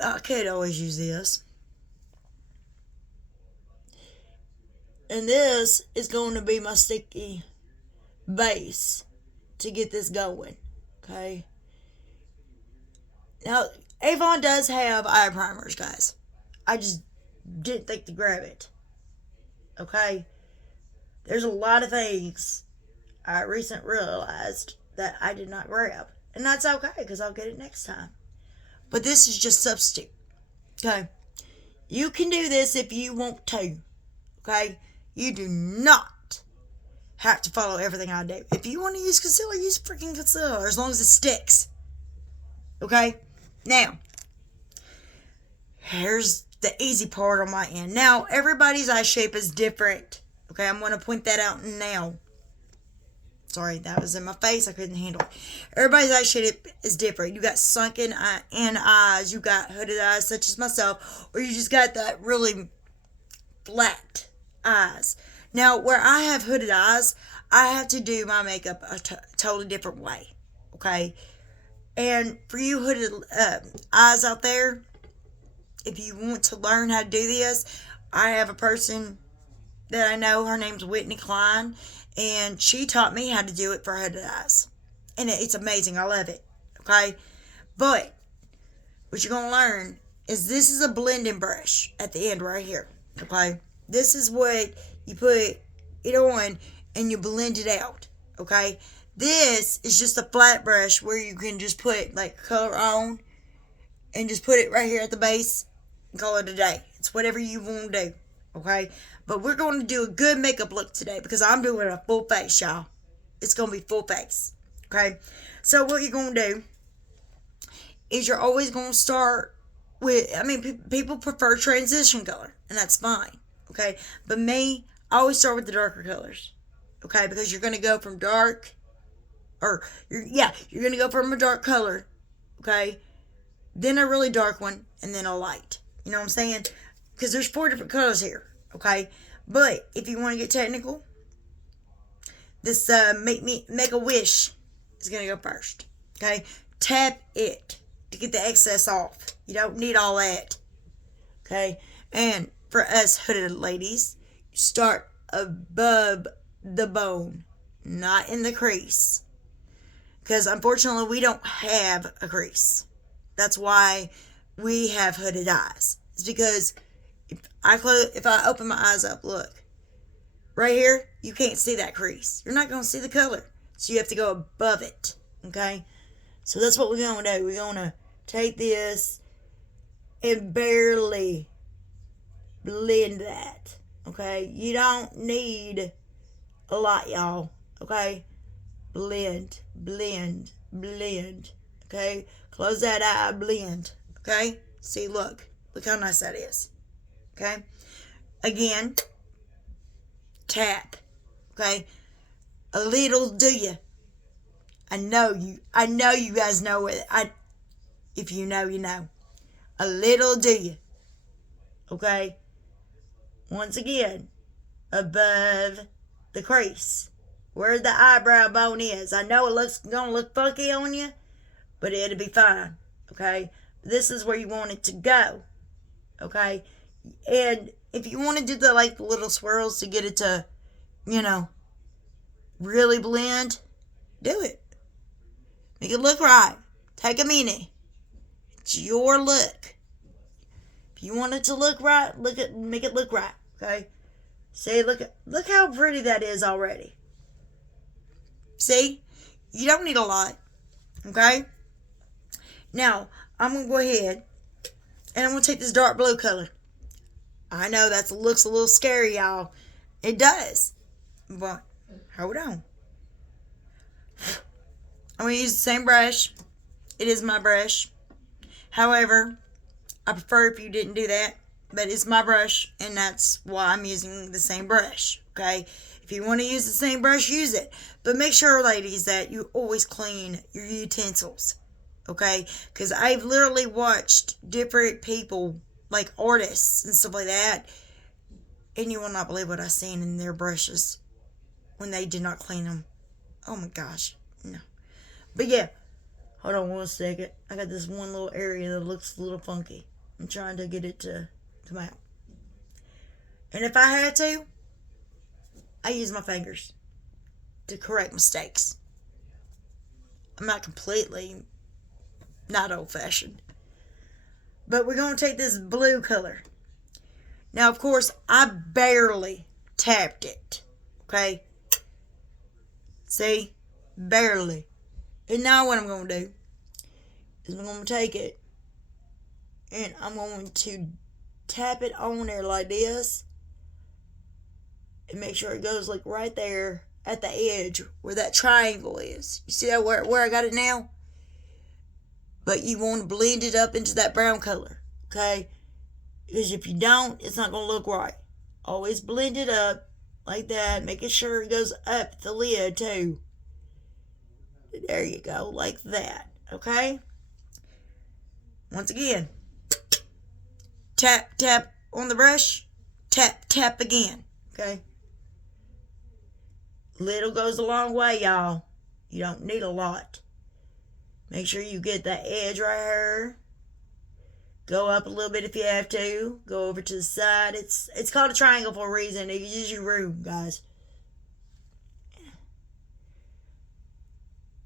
I could always use this. And this is going to be my sticky base to get this going. Okay? Now, Avon does have eye primers, guys. I just didn't think to grab it. Okay? There's a lot of things I recently realized that I did not grab. And that's okay, because I'll get it next time. But this is just substitute. Okay? You can do this if you want to. Okay? You do not have to follow everything I do. If you want to use concealer, use freaking concealer, as long as it sticks. Okay? Now, here's the easy part on my end. Now, everybody's eye shape is different. Okay, I'm going to point that out now. Sorry, that was in my face. I couldn't handle it. Everybody's eye shape is different. You got sunken eyes. You got hooded eyes, such as myself. Or you just got that really flat eyes. Now, where I have hooded eyes, I have to do my makeup a totally different way. Okay? And for you hooded eyes out there, if you want to learn how to do this, I have a person that I know. Her name's Whitney Klein, and she taught me how to do it for hooded eyes. And it's amazing. I love it. Okay? But what you're going to learn is this is a blending brush at the end right here. Okay? This is what you put it on and you blend it out. Okay? This is just a flat brush where you can just put like color on and just put it right here at the base and call it a day. It's whatever you want to do. Okay? But we're going to do a good makeup look today because I'm doing a full face, y'all. It's going to be full face. Okay? So what you're going to do is you're always going to start with, people prefer transition color, and that's fine. Okay? But me, I always start with the darker colors. Okay? Because you're going to go from dark, you're going to go from a dark color. Okay? Then a really dark one, and then a light. You know what I'm saying? Because there's 4 different colors here. Okay? But if you want to get technical, this Make a Wish is going to go first. Okay? Tap it to get the excess off. You don't need all that. Okay? And for us hooded ladies, start above the bone, not in the crease. Because unfortunately, we don't have a crease. That's why we have hooded eyes. It's because if I open my eyes up, look. Right here, you can't see that crease. You're not going to see the color. So you have to go above it. Okay? So that's what we're going to do. We're going to take this and barely blend that. Okay? You don't need a lot, y'all. Okay? Blend, blend, blend. Okay? Close that eye, blend. Okay? See, look. Look how nice that is. Okay? Again, tap. Okay? A little do you. I know you guys know it. If you know, you know. A little do you. Okay? Once again, above the crease. Where the eyebrow bone is. I know it's gonna look funky on you, but it'll be fine. Okay? This is where you want it to go. Okay? And if you want to do the little swirls to get it to, really blend, do it. Make it look right. Take a minute. It's your look. If you want it to look right, make it look right. Okay? See, look how pretty that is already. See? You don't need a lot. Okay? Now, I'm going to go ahead and I'm going to take this dark blue color. I know that looks a little scary, y'all. It does. But, hold on. I'm going to use the same brush. It is my brush. However, I prefer if you didn't do that. But it's my brush, and that's why I'm using the same brush. Okay? If you want to use the same brush, use it. But make sure, ladies, that you always clean your utensils. Okay? Because I've literally watched different people, like artists and stuff like that, and you will not believe what I've seen in their brushes when they did not clean them. Oh my gosh. No. But yeah. Hold on 1 second. I got this one little area that looks a little funky. I'm trying to get it to come out. And if I had to, I use my fingers to correct mistakes. I'm not completely not old-fashioned. But we're going to take this blue color. Now, of course, I barely tapped it. Okay? See? Barely. And now what I'm going to do is I'm going to take it and I'm going to tap it on there like this and make sure it goes like right there at the edge where that triangle is. You see that where I got it now? But you want to blend it up into that brown color, okay? Because if you don't, it's not going to look right. Always blend it up like that, making sure it goes up the lid too. There you go, like that, okay? Once again, tap, tap on the brush, tap, tap again, okay? Little goes a long way, y'all. You don't need a lot. Make sure you get that edge right here. Go up a little bit if you have to. Go over to the side. It's called a triangle for a reason. It gives you room, guys.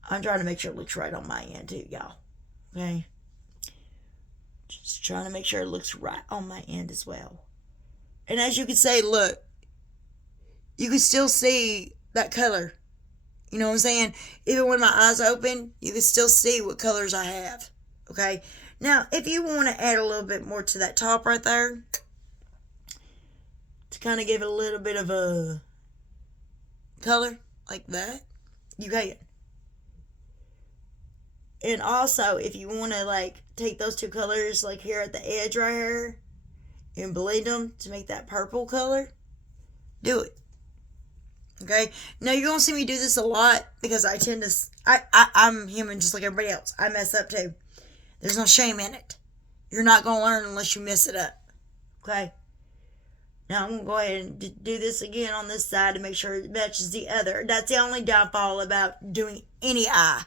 I'm trying to make sure it looks right on my end too, y'all. Okay? Just trying to make sure it looks right on my end as well. And as you can see, look. You can still see that color. You know what I'm saying? Even when my eyes open, you can still see what colors I have. Okay? Now, if you want to add a little bit more to that top right there, to kind of give it a little bit of a color, like that, you can. And also, if you want to, like, take those two colors, like here at the edge right here, and blend them to make that purple color, do it. Okay? Now, you're going to see me do this a lot because I tend to... I'm human just like everybody else. I mess up too. There's no shame in it. You're not going to learn unless you mess it up. Okay? Now, I'm going to go ahead and do this again on this side to make sure it matches the other. That's the only downfall about doing any eye.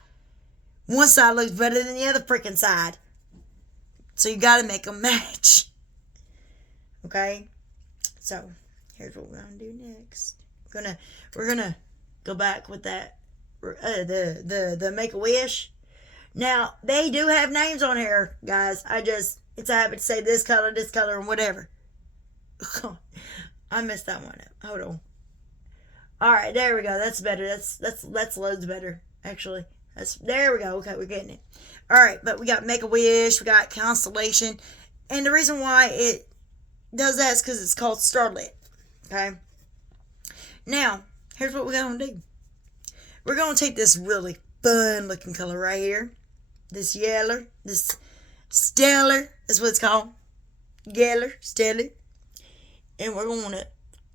One side looks better than the other freaking side. So you got to make them match. Okay? So, here's what we're going to do next. We're gonna go back with that the Make-A-Wish. Now, they do have names on here, guys. It's a habit to say this color, and whatever. I messed that one up. Hold on. Alright, there we go. That's better. That's loads better, actually. There we go. Okay, we're getting it. Alright, but we got Make-A-Wish, we got Constellation, and the reason why it does that is because it's called Starlit. Okay? Now, here's what we're going to do. We're going to take this really fun looking color right here. This yeller. This stellar is what it's called. Yeller, stellar. And we're going to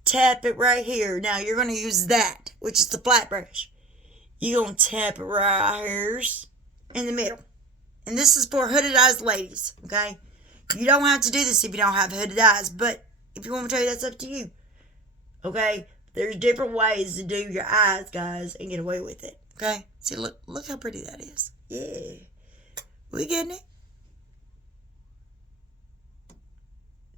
tap it right here. Now, you're going to use that, which is the flat brush. You're going to tap it right here in the middle. And this is for hooded eyes ladies, okay? You don't have to do this if you don't have hooded eyes. But if you want me to tell you, that's up to you. Okay? There's different ways to do your eyes, guys, and get away with it. Okay? See, look how pretty that is. Yeah. We getting it?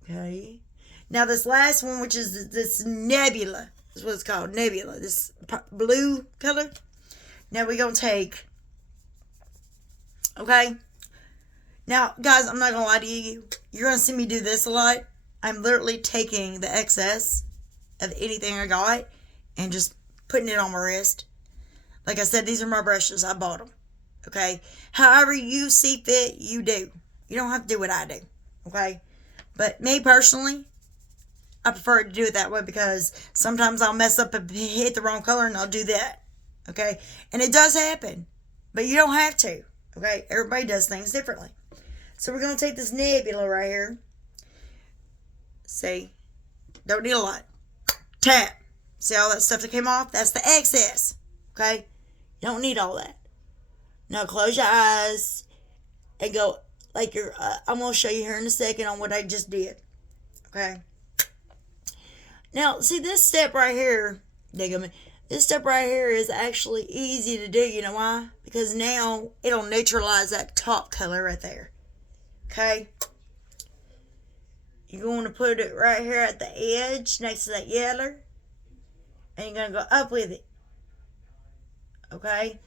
Okay. Now, this last one, which is this nebula, is what it's called, nebula. This blue color. Now, we're going to take, okay? Now, guys, I'm not going to lie to you. You're going to see me do this a lot. I'm literally taking the excess of anything I got and just putting it on my wrist. Like I said, these are my brushes. I bought them. Okay? However you see fit, you do. You don't have to do what I do. Okay? But me personally, I prefer to do it that way because sometimes I'll mess up and hit the wrong color and I'll do that. Okay? And it does happen, but you don't have to. Okay? Everybody does things differently. So we're going to take this nebula right here. See? Don't need a lot. Tap. See all that stuff that came off? That's the excess. Okay? You don't need all that. Now close your eyes and go like you're. I'm going to show you here in a second on what I just did. Okay? Now, see this step right here. This step right here is actually easy to do. You know why? Because now it'll neutralize that top color right there. Okay? You're going to put it right here at the edge next to that yellow. And you're going to go up with it. Okay?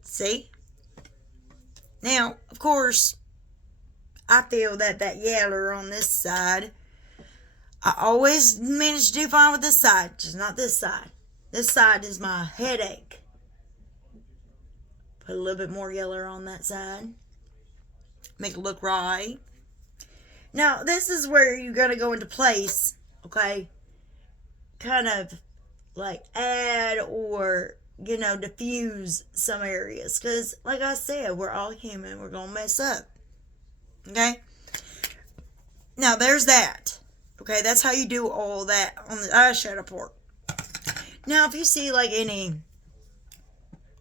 See? Now, of course, I feel that yellow on this side, I always manage to do fine with this side, just not this side. This side is my headache. Put a little bit more yellow on that side. Make it look right. Now, this is where you're going to go into place, okay? Kind of like add or, diffuse some areas. Because, like I said, we're all human. We're going to mess up. Okay? Now, there's that. Okay, that's how you do all that on the eyeshadow part. Now, if you see like any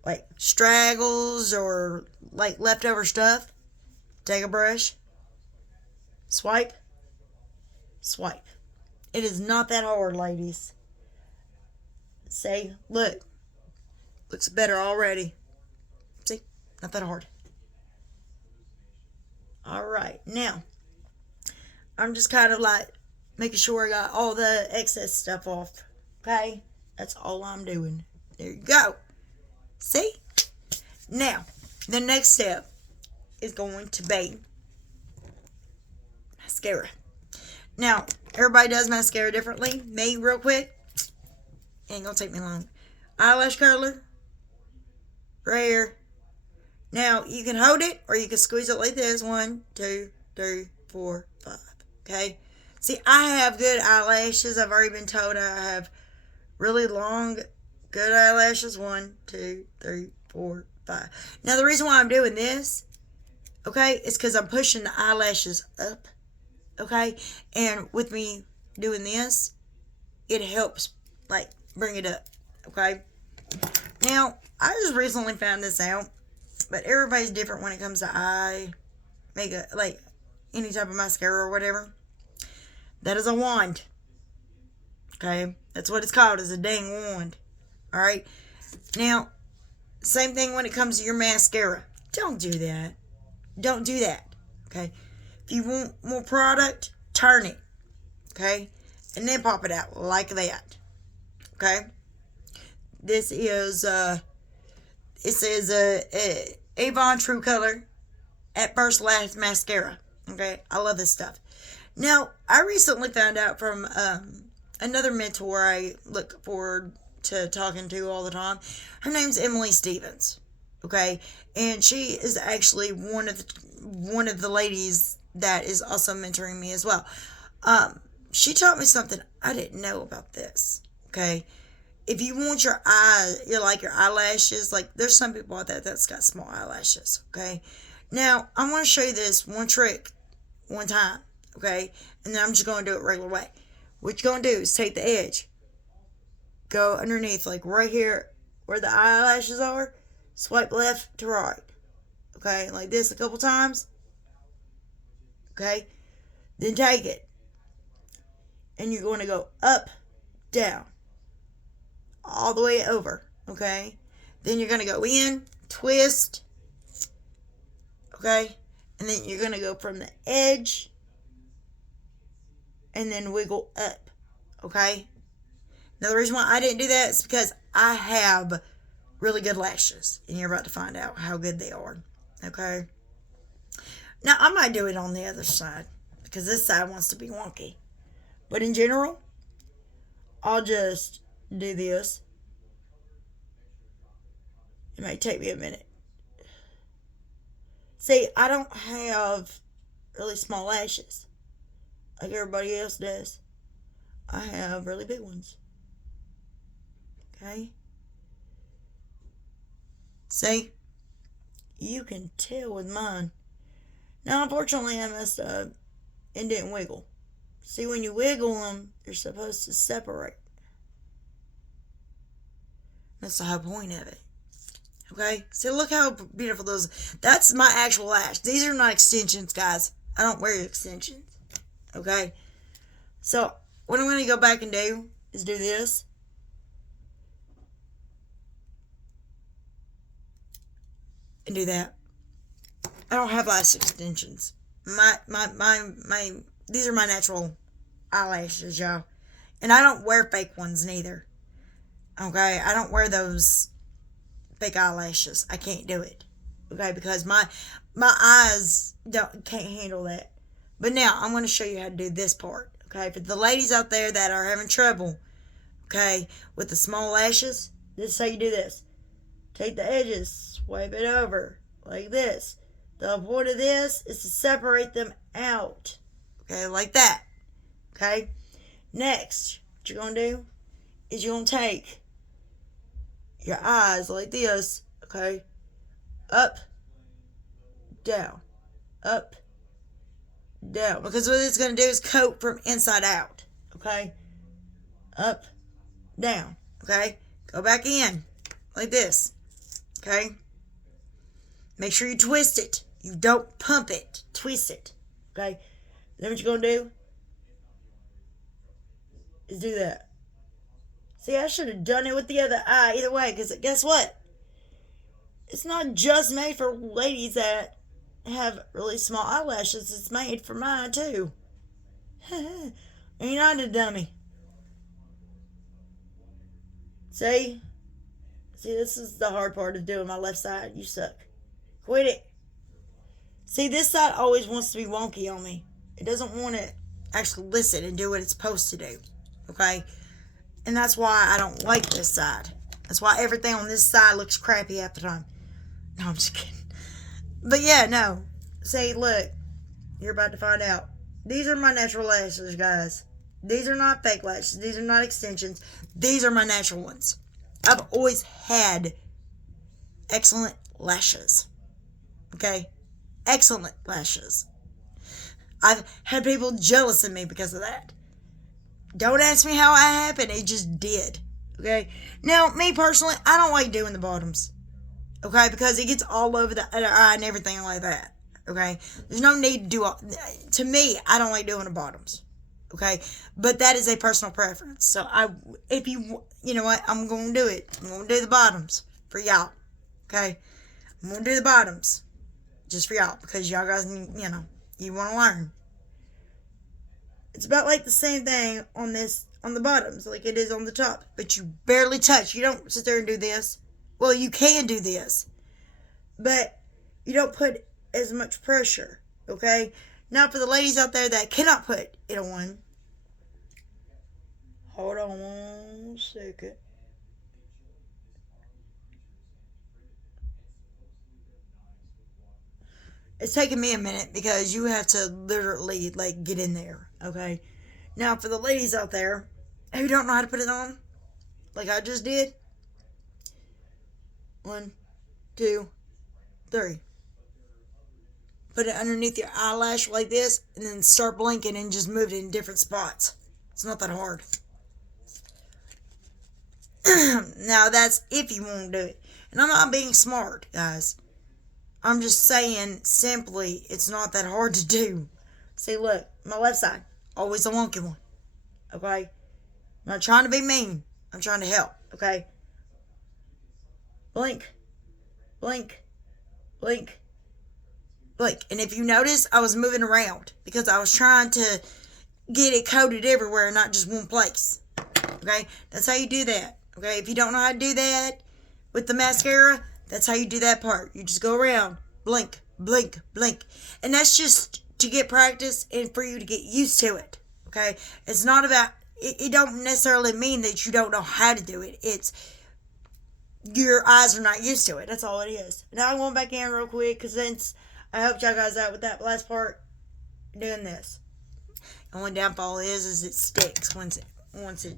like straggles or like leftover stuff, take a brush, swipe. It is not that hard, ladies. See, look, looks better already. See, not that hard. All right, now I'm just kind of like making sure I got all the excess stuff off. Okay? That's all I'm doing. There you go. See? Now, the next step is going to be mascara. Now, everybody does mascara differently. Me, real quick. Ain't gonna take me long. Eyelash curler. Right here. Now, you can hold it or you can squeeze it like this. 1, 2, 3, 4, 5. Okay? See, I have good eyelashes. I've already been told I have really long, good eyelashes. 1, 2, 3, 4, 5. Now, the reason why I'm doing this, okay, is because I'm pushing the eyelashes up, okay? And with me doing this, it helps, like, bring it up, okay? Now, I just recently found this out, but everybody's different when it comes to eye makeup, like, any type of mascara or whatever. That is a wand. Okay? That's what it's called, is a dang wand. Alright? Now, same thing when it comes to your mascara. Don't do that. Don't do that. Okay? If you want more product, turn it. Okay? And then pop it out like that. Okay? This is, it says, Avon True Color at First Lash Mascara. Okay? I love this stuff. Now, I recently found out from another mentor I look forward to talking to all the time. Her name's Emily Stevens, okay? And she is actually one of the ladies that is also mentoring me as well. She taught me something I didn't know about this, okay? If you want your eyelashes, like there's some people out there that's got small eyelashes, okay? Now, I'm going to show you this one trick one time. Okay, and then I'm just going to do it regular way. What you're going to do is take the edge, go underneath, like right here where the eyelashes are, swipe left to right. Okay, like this a couple times. Okay, then take it, and you're going to go up, down, all the way over. Okay, then you're going to go in, twist. Okay, and then you're going to go from the edge and then wiggle up, okay? Now, the reason why I didn't do that is because I have really good lashes, and you're about to find out how good they are, okay? Now, I might do it on the other side, because this side wants to be wonky. But in general, I'll just do this. It may take me a minute. See, I don't have really small lashes like everybody else does. I have really big ones. Okay? See? You can tell with mine. Now, unfortunately, I messed up and didn't wiggle. See, when you wiggle them, they're supposed to separate. That's the whole point of it. Okay? So look how beautiful those. That's my actual lash. These are not extensions, guys. I don't wear extensions. Okay? So, what I'm going to go back and do is do this. And do that. I don't have lash extensions. These are my natural eyelashes, y'all. And I don't wear fake ones neither. Okay? I don't wear those fake eyelashes. I can't do it. Okay? Because my eyes can't handle that. But now, I'm going to show you how to do this part. Okay? For the ladies out there that are having trouble, okay, with the small lashes, this is how you do this. Take the edges, swipe it over, like this. The point of this is to separate them out. Okay, like that. Okay? Next, what you're going to do is you're going to take your eyes like this. Okay? Up, down, up, down. Because what it's going to do is coat from inside out. Okay? Up, down. Okay? Go back in like this. Okay? Make sure you twist it. You don't pump it. Twist it. Okay? Then what you're going to do is do that. See, I should have done it with the other eye either way, because guess what? It's not just made for ladies that have really small eyelashes. It's made for mine, too. Ain't I the dummy? See? See, this is the hard part of doing my left side. You suck. Quit it. See, this side always wants to be wonky on me. It doesn't want to actually listen and do what it's supposed to do. Okay? And that's why I don't like this side. That's why everything on this side looks crappy half the time. No, I'm just kidding. But yeah, no. See, look. You're about to find out. These are my natural lashes, guys. These are not fake lashes. These are not extensions. These are my natural ones. I've always had excellent lashes. Okay? Excellent lashes. I've had people jealous of me because of that. Don't ask me how it happened. It just did. Okay? Now, me personally, I don't like doing the bottoms. Okay? Because it gets all over the eye and everything like that. Okay? There's no need to do all... To me, I don't like doing the bottoms. Okay? But that is a personal preference. So, if you... You know what? I'm going to do it. I'm going to do the bottoms for y'all. Okay? I'm going to do the bottoms. Just for y'all. Because y'all guys, you know, you want to learn. It's about like the same thing on the bottoms, like it is on the top. But you barely touch. You don't sit there and do this. Well, you can do this. But you don't put as much pressure. Okay? Now, for the ladies out there that cannot put it on. Hold on 1 second. It's taking me a minute because you have to literally, like, get in there, okay? Now, for the ladies out there who don't know how to put it on, like I just did, 1, 2, 3. Put it underneath your eyelash like this, and then start blinking and just move it in different spots. It's not that hard. Now, that's if you want to do it. And I'm not being smart, guys. I'm just saying, simply, it's not that hard to do. See, look, my left side, always a wonky one. Okay? I'm not trying to be mean. I'm trying to help. Okay? Blink. Blink. Blink. Blink. And if you notice, I was moving around because I was trying to get it coated everywhere, not just one place. Okay? That's how you do that. Okay? If you don't know how to do that with the mascara, that's how you do that part. You just go around, blink, blink, blink. And that's just to get practice and for you to get used to it. Okay? It's not about, it don't necessarily mean that you don't know how to do it. It's your eyes are not used to it. That's all it is. Now I'm going back in real quick because since I helped y'all guys out with that last part, doing this. The only downfall is it sticks once it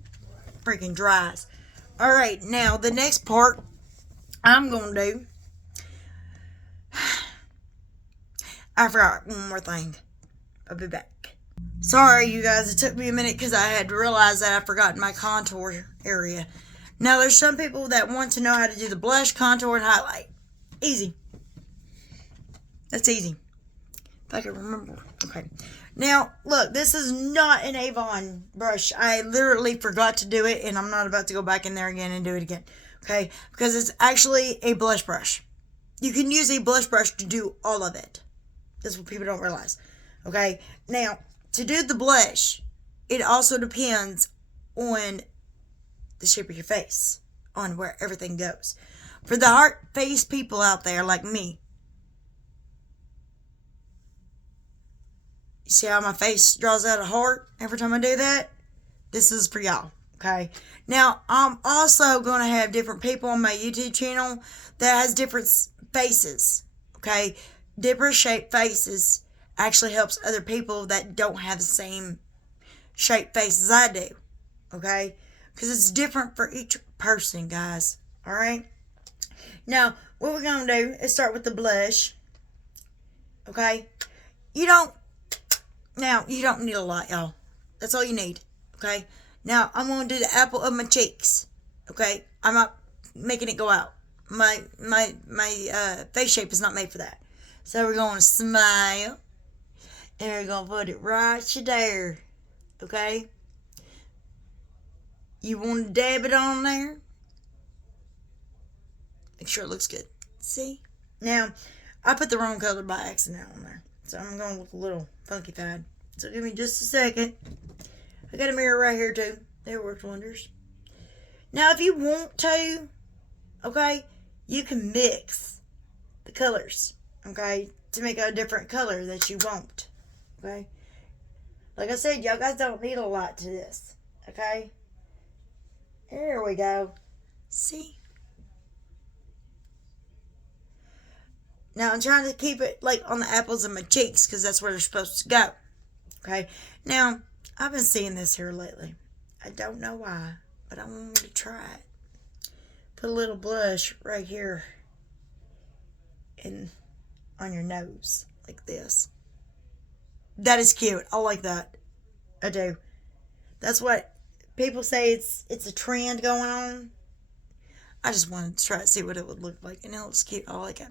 freaking dries. Alright, now the next part I'm going to do I forgot one more thing. I'll be back. Sorry, you guys. It took me a minute because I had to realize that I forgot my contour area. Now, there's some people that want to know how to do the blush, contour, and highlight. Easy. That's easy. If I can remember. Okay. Now, look, this is not an Avon brush. I literally forgot to do it, and I'm not about to go back in there again and do it again. Okay? Because it's actually a blush brush. You can use a blush brush to do all of it. That's what people don't realize. Okay? Now, to do the blush, it also depends on the shape of your face, on where everything goes. For the heart face people out there like me, you see how my face draws out a heart every time I do that? This is for y'all, okay? Now, I'm also going to have different people on my YouTube channel that has different faces, okay? Different shaped faces actually helps other people that don't have the same shaped face as I do, okay? Because it's different for each person, guys, all right? Now, what we're going to do is start with the blush, okay? You don't need a lot, y'all. That's all you need, okay? Now, I'm going to do the apple of my cheeks, okay? I'm not making it go out. My face shape is not made for that. So we're going to smile, and we're going to put it right there, okay? You want to dab it on there? Make sure it looks good. See? Now, I put the wrong color by accident on there. So I'm going to look a little funky-fied. So give me just a second. I got a mirror right here too. They worked wonders. Now if you want to, okay, you can mix the colors, okay, to make a different color that you want, okay. Like I said, y'all guys don't need a lot to this, okay. There we go. See? Now I'm trying to keep it like on the apples of my cheeks because that's where they're supposed to go. Okay. Now, I've been seeing this here lately. I don't know why, but I want to try it. Put a little blush right here on your nose like this. That is cute. I like that. I do. That's what people say it's a trend going on. I just wanted to try to see what it would look like, and it looks cute. I like it.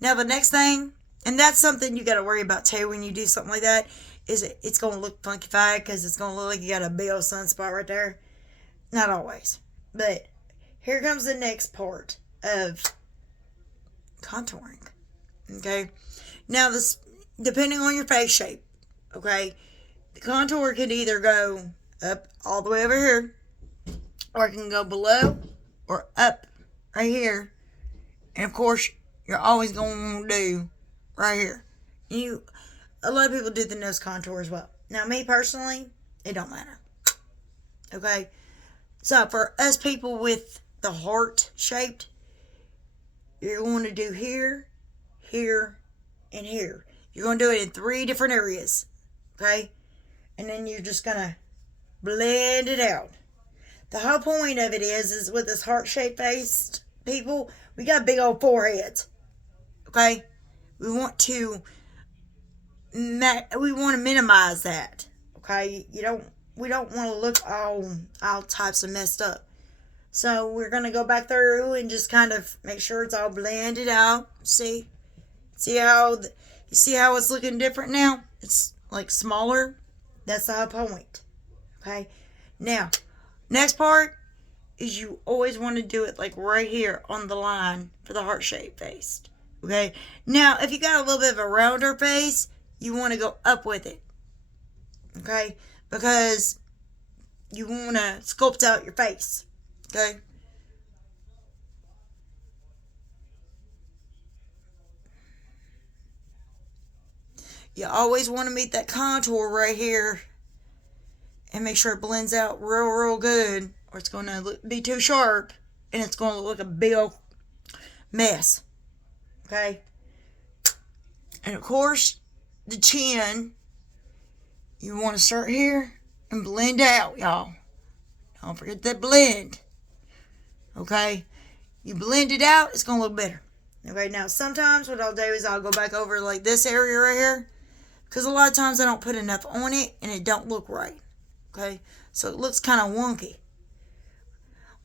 Now the next thing, and that's something you got to worry about too when you do something like that, is it's going to look funkified because it's going to look like you got a big old sunspot right there. Not always. But here comes the next part of contouring. Okay. Now this, depending on your face shape, okay, the contour could either go up all the way over here, or it can go below or up right here. And of course, you're always going to do right here. A lot of people do the nose contour as well. Now, me personally, it don't matter. Okay? So, for us people with the heart shaped, you're going to do here, here, and here. You're going to do it in 3 different areas. Okay? And then you're just going to blend it out. The whole point of it is with this heart-shaped faced people, we got big old foreheads. Okay? We want to minimize that. Okay? We don't want to look all types of messed up. So we're going to go back through and just kind of make sure it's all blended out. See how it's looking different now? It's like smaller. That's the whole point. Okay? Now, next part is you always want to do it like right here on the line for the heart shape face. Okay? Now, if you got a little bit of a rounder face, you want to go up with it. Okay? Because you want to sculpt out your face. Okay? You always want to meet that contour right here and make sure it blends out real good, or it's going to be too sharp and it's going to look like a big old mess. Okay? And of course, the chin, you want to start here and blend out, y'all. Don't forget that blend. Okay? You blend it out, it's going to look better. Okay, now sometimes what I'll do is I'll go back over like this area right here. Because a lot of times I don't put enough on it and it don't look right. Okay, so it looks kind of wonky.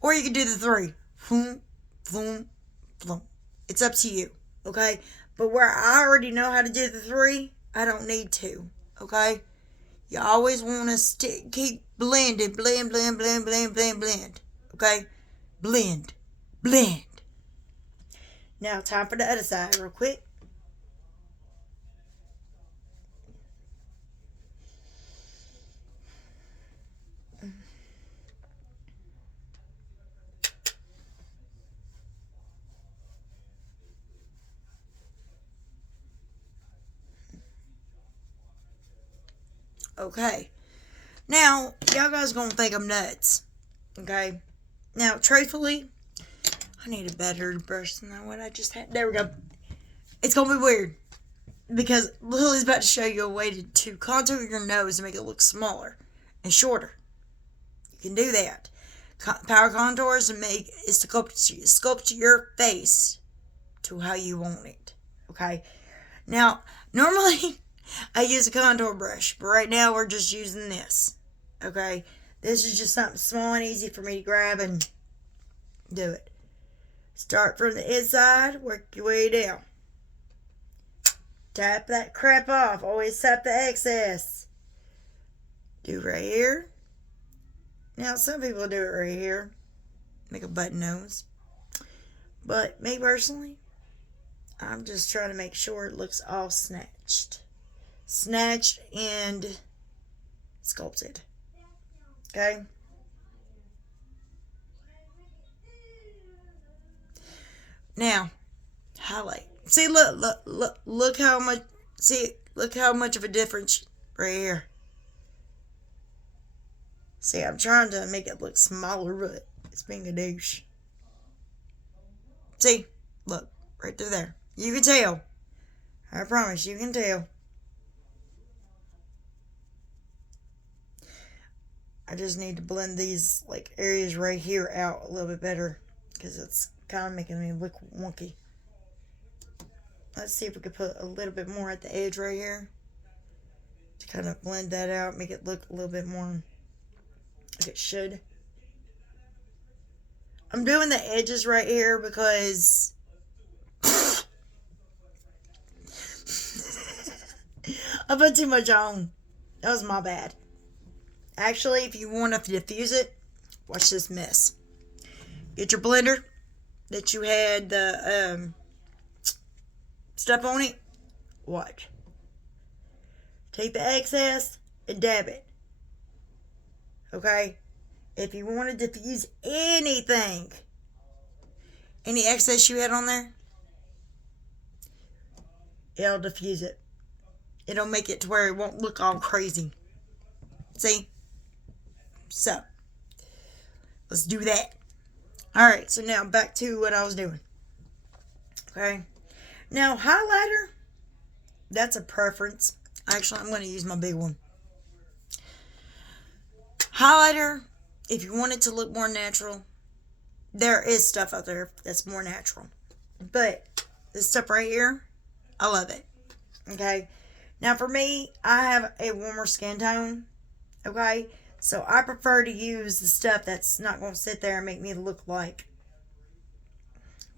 Or you can do the 3. Floom, floom, floom. It's up to you. Okay, but where I already know how to do the 3, I don't need to. Okay, you always want to keep blending. Blend, blend, blend, blend, blend, blend. Okay, blend, blend. Now, time for the other side, real quick. Okay. Now, y'all guys gonna think I'm nuts. Okay. Now, truthfully, I need a better brush than what I just had. There we go. It's gonna be weird because Lily's about to show you a way to contour your nose and make it look smaller and shorter. You can do that. Power contours is to sculpt your face to how you want it. Okay. Now, normally I use a contour brush, but right now we're just using this. Okay. This is just something small and easy for me to grab and do it. Start from the inside, work your way down. Tap that crap off. Always tap the excess. Do right here. Now, some people do it right here. Make a button nose. But me personally, I'm just trying to make sure it looks all snatched. Snatched and sculpted. Okay? Now, highlight. See, look how much. See, look how much of a difference right here. See, I'm trying to make it look smaller, but it's being a douche. See, look right through there. You can tell. I promise, you can tell. I just need to blend these like areas right here out a little bit better because it's kind of making me look wonky. Let's see if we could put a little bit more at the edge right here to kind of blend that out, make it look a little bit more like it should. I'm doing the edges right here because I put too much on. That was my bad. Actually, if you want to diffuse it, watch this mess. Get your blender that you had the stuff on it. Watch. Take the excess and dab it. Okay? If you want to diffuse anything, any excess you had on there, it'll diffuse it. It'll make it to where it won't look all crazy. See? So, let's do that. Alright, so now back to what I was doing. Okay? Now, highlighter, that's a preference. Actually, I'm going to use my big one. Highlighter, if you want it to look more natural, there is stuff out there that's more natural. But this stuff right here, I love it. Okay? Now, for me, I have a warmer skin tone. Okay? So, I prefer to use the stuff that's not going to sit there and make me look like,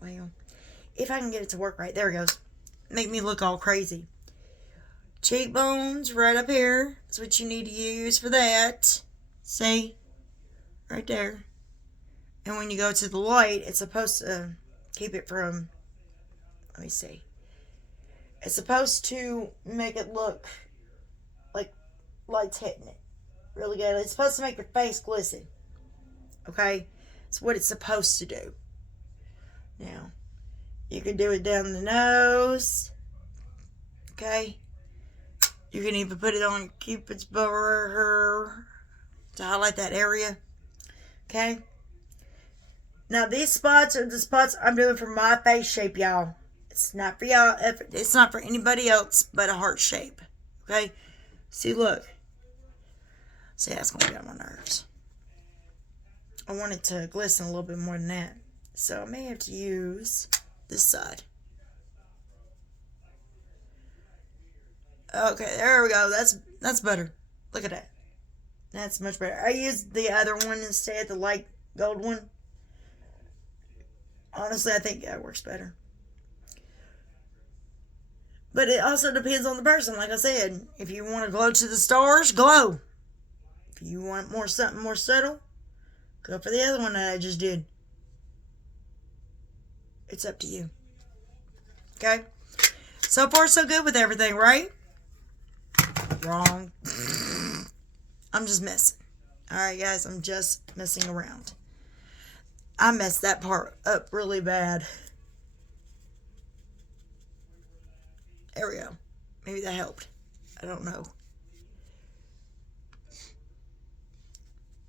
well, if I can get it to work right. There it goes. Make me look all crazy. Cheekbones right up here. That's what you need to use for that. See? Right there. And when you go to the light, it's supposed to keep it from, let me see. It's supposed to make it look like light's hitting it. Really good. It's supposed to make your face glisten. Okay? It's what it's supposed to do. Now, you can do it down the nose. Okay? You can even put it on Cupid's bow to highlight that area. Okay? Now, these spots are the spots I'm doing for my face shape, y'all. It's not for y'all. It's not for anybody else but a heart shape. Okay? See, look. See, that's going to get on my nerves. I want it to glisten a little bit more than that. So I may have to use this side. Okay, there we go. That's better. Look at that. That's much better. I used the other one instead, the light gold one. Honestly, I think that works better. But it also depends on the person. Like I said, if you want to glow to the stars, glow. If you want more something more subtle, go for the other one that I just did. It's up to you. Okay? So far, so good with everything, right? Wrong. I'm just messing. Alright, guys, I'm just messing around. I messed that part up really bad. There we go. Maybe that helped. I don't know.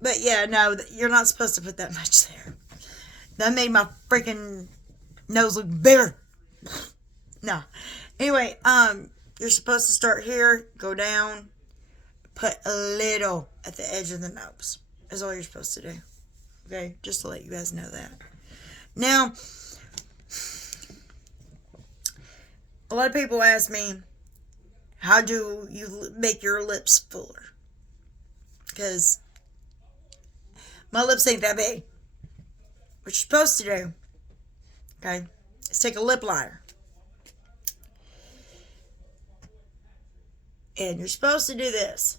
But yeah, no, you're not supposed to put that much there. That made my freaking nose look bigger. No. Anyway, you're supposed to start here, go down, put a little at the edge of the nose. Is all you're supposed to do. Okay, just to let you guys know that. Now, a lot of people ask me, how do you make your lips fuller? Because my lips ain't that big. What you're supposed to do, okay, is take a lip liner. And you're supposed to do this.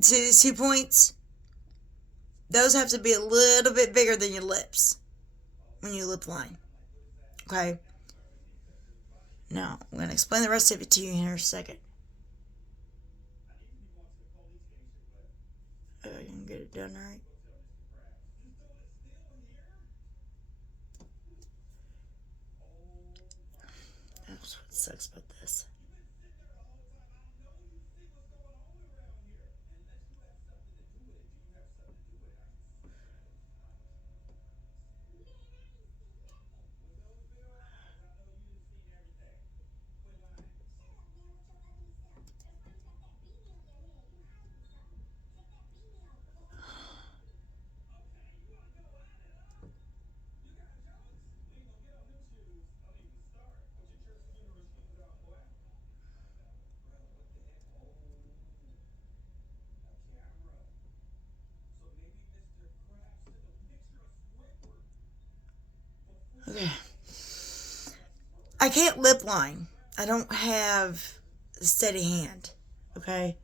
See these 2 points? Those have to be a little bit bigger than your lips when you lip line. Okay? Now, I'm going to explain the rest of it to you in a second. I can get it done right. That's what sucks about this. Okay. I can't lip line. I don't have a steady hand. Okay?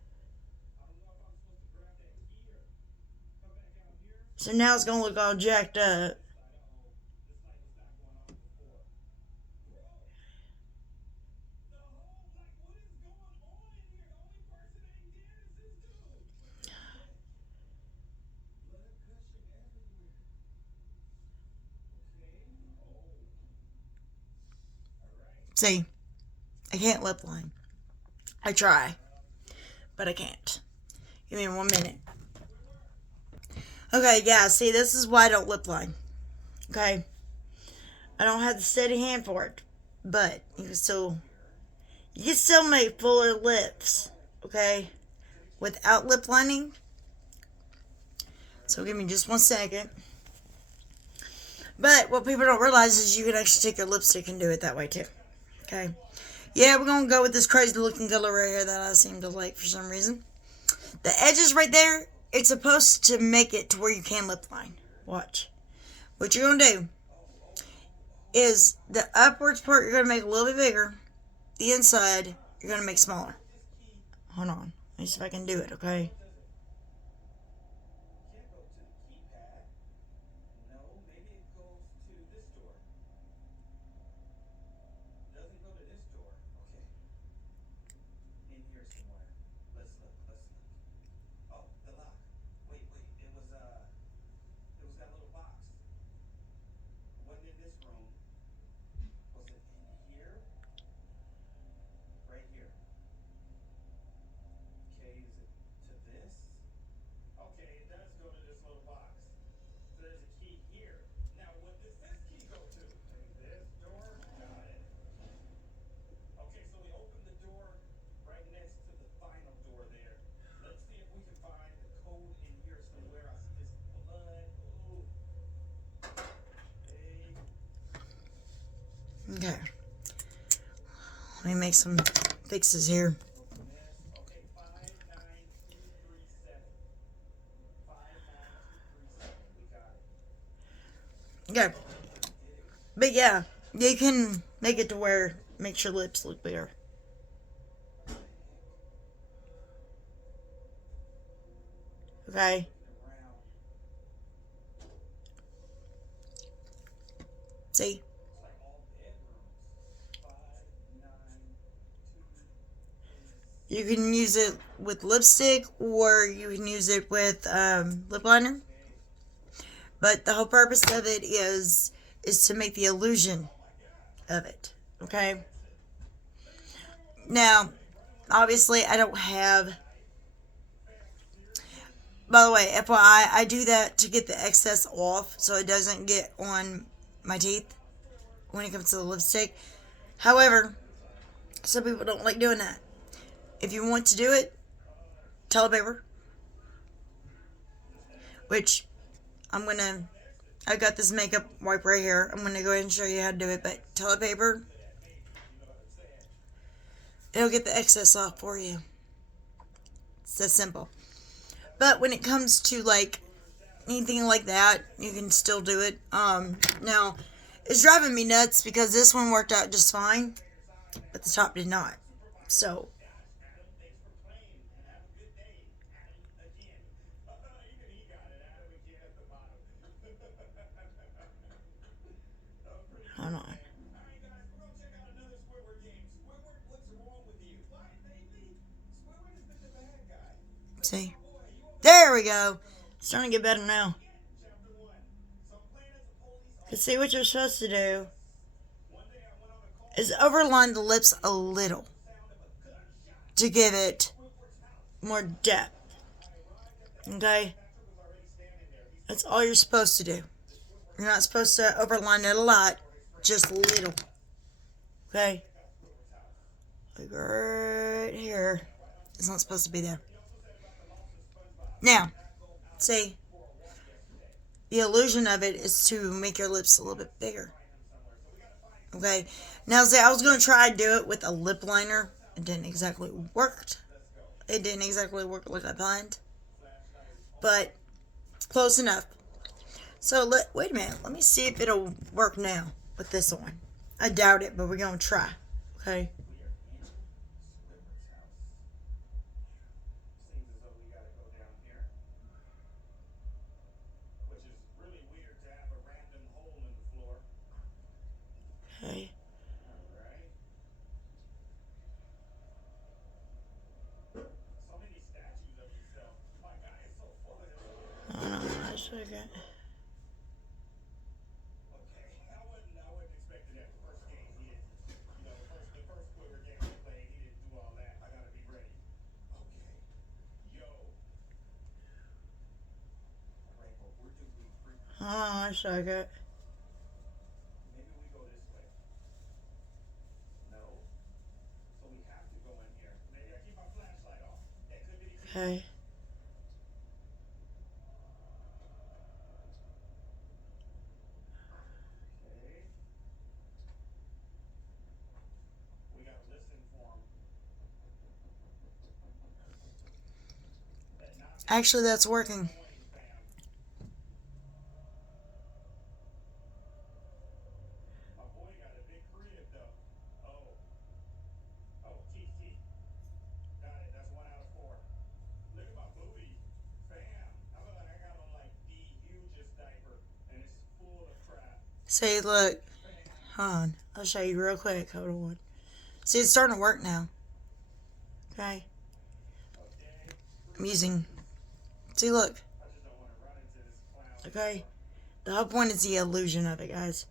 So now it's going to look all jacked up. See, I can't lip line. I try, but I can't. Give me 1 minute. Okay, yeah, see, this is why I don't lip line. Okay? I don't have the steady hand for it. But you can still make fuller lips. Okay? Without lip lining. So give me just 1 second. But what people don't realize is you can actually take your lipstick and do it that way too. Okay? Yeah, we're gonna go with this crazy looking color right here that I seem to like for some reason. The edges right there, it's supposed to make it to where you can lip line. Watch. What you're gonna do is the upwards part you're gonna make a little bit bigger. The inside you're gonna make smaller. Hold on. Let me see if I can do it, okay? Okay. Let me make some fixes here. Okay. But yeah, you can make it to where makes your lips look bigger. Okay. See? You can use it with lipstick or you can use it with lip liner. But the whole purpose of it is to make the illusion of it. Okay? Now, obviously I don't have, by the way, FYI, I do that to get the excess off so it doesn't get on my teeth when it comes to the lipstick. However, some people don't like doing that. If you want to do it, toilet paper, which I'm gonna, I got this makeup wipe right here. I'm gonna go ahead and show you how to do it. But toilet paper, it'll get the excess off for you. It's that simple. But when it comes to like anything like that, you can still do it. Now it's driving me nuts because this one worked out just fine, but the top did not. So, hold on. See? There we go. It's starting to get better now. Because see what you're supposed to do is overline the lips a little to give it more depth. Okay? That's all you're supposed to do. You're not supposed to overline it a lot, just a little. Okay? Like right here. It's not supposed to be there. Now, see, the illusion of it is to make your lips a little bit bigger. Okay? Now, see, I was going to try to do it with a lip liner. It didn't exactly work. It didn't exactly work like I planned. But close enough. So, wait a minute. Let me see if it'll work now with this one. I doubt it, but we're going to try. Okay? Okay. Hold on a second. Hold on a second. Okay. Actually, that's working. See, look. Hold on. I'll show you real quick. Hold on. See, it's starting to work now. Okay. I'm using. See, look. Okay. The whole point is the illusion of it, guys.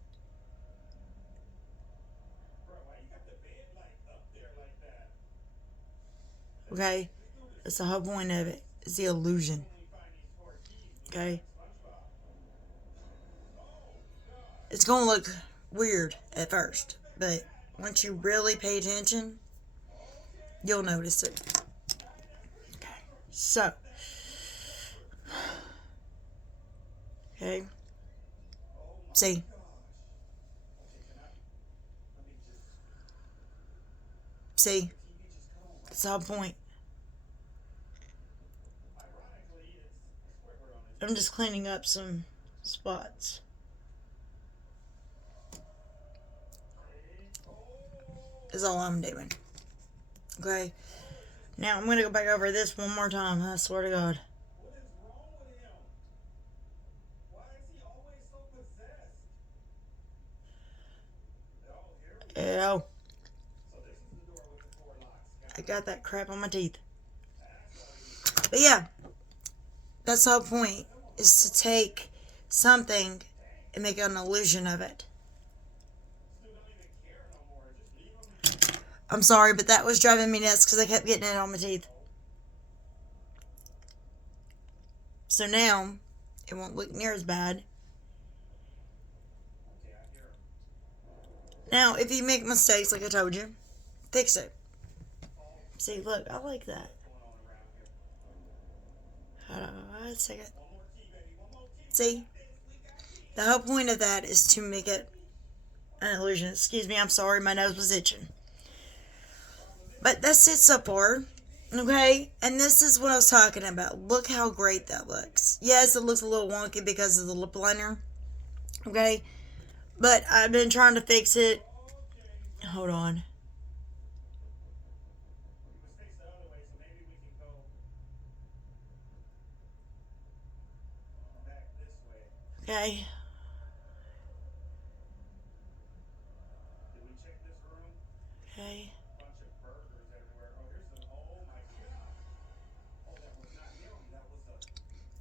Okay. That's the whole point of it. It's the illusion. Okay. It's gonna look weird at first, but once you really pay attention, you'll notice it. Okay. So. Okay. See. See? That's the whole point. I'm just cleaning up some spots. Is all I'm doing. Okay? Now I'm going to go back over this one more time. I swear to God. Ew. I got that crap on my teeth. But yeah, that's the whole point, is to take something and make an illusion of it. I'm sorry, but that was driving me nuts because I kept getting it on my teeth. So now, it won't look near as bad. Now, if you make mistakes, like I told you, fix it. See, look, I like that. Hold on a second. See? The whole point of that is to make it an illusion. Excuse me, I'm sorry, my nose was itching. But that's it so far. Okay? And this is what I was talking about. Look how great that looks. Yes, it looks a little wonky because of the lip liner. Okay? But I've been trying to fix it. Hold on. Okay. Okay.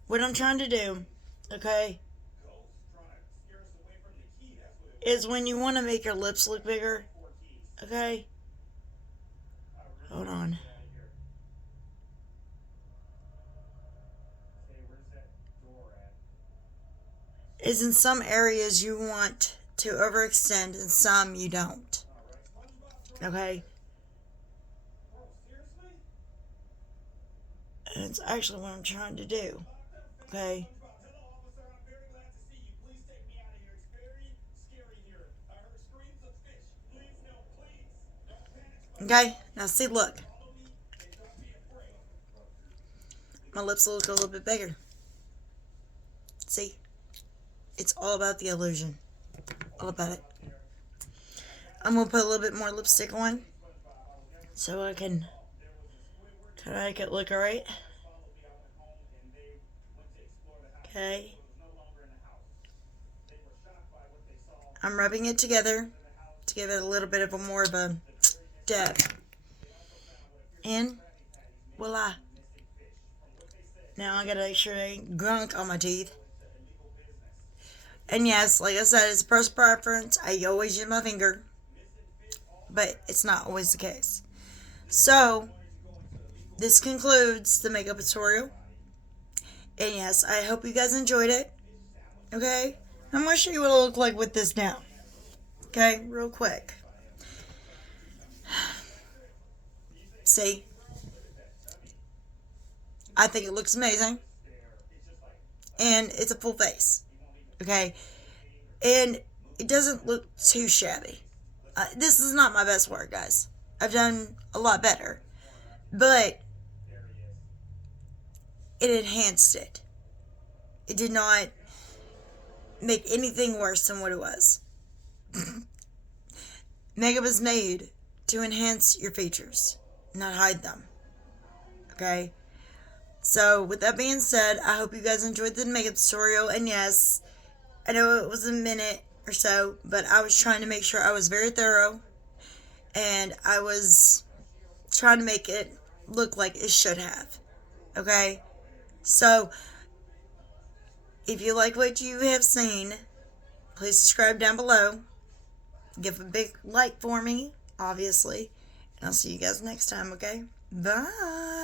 What I'm trying to do, okay, is when you want to make your lips look bigger, okay, hold on, is in some areas you want to overextend and some you don't, okay, and it's actually what I'm trying to do, okay. Okay, now see, look. My lips look a little bit bigger. See? It's all about the illusion. All about it. I'm going to put a little bit more lipstick on so I can kind of make it look alright. Okay. I'm rubbing it together to give it a little bit of a more of a depth. And voila. Now I gotta make sure I ain't gunk on my teeth. And yes, like I said, it's a personal preference. I always use my finger. But it's not always the case. So, this concludes the makeup tutorial. And yes, I hope you guys enjoyed it. Okay? I'm going to show you what it'll look like with this down. Okay? Real quick. See? I think it looks amazing. And it's a full face. Okay? And it doesn't look too shabby. This is not my best work, guys. I've done a lot better. But it enhanced it. It did not make anything worse than what it was. Makeup is made to enhance your features, not hide them. Okay? So, with that being said, I hope you guys enjoyed the makeup tutorial. And yes, I know it was a minute or so, but I was trying to make sure I was very thorough. And I was trying to make it look like it should have. Okay? So, if you like what you have seen, please subscribe down below. Give a big like for me, obviously. And I'll see you guys next time, okay? Bye.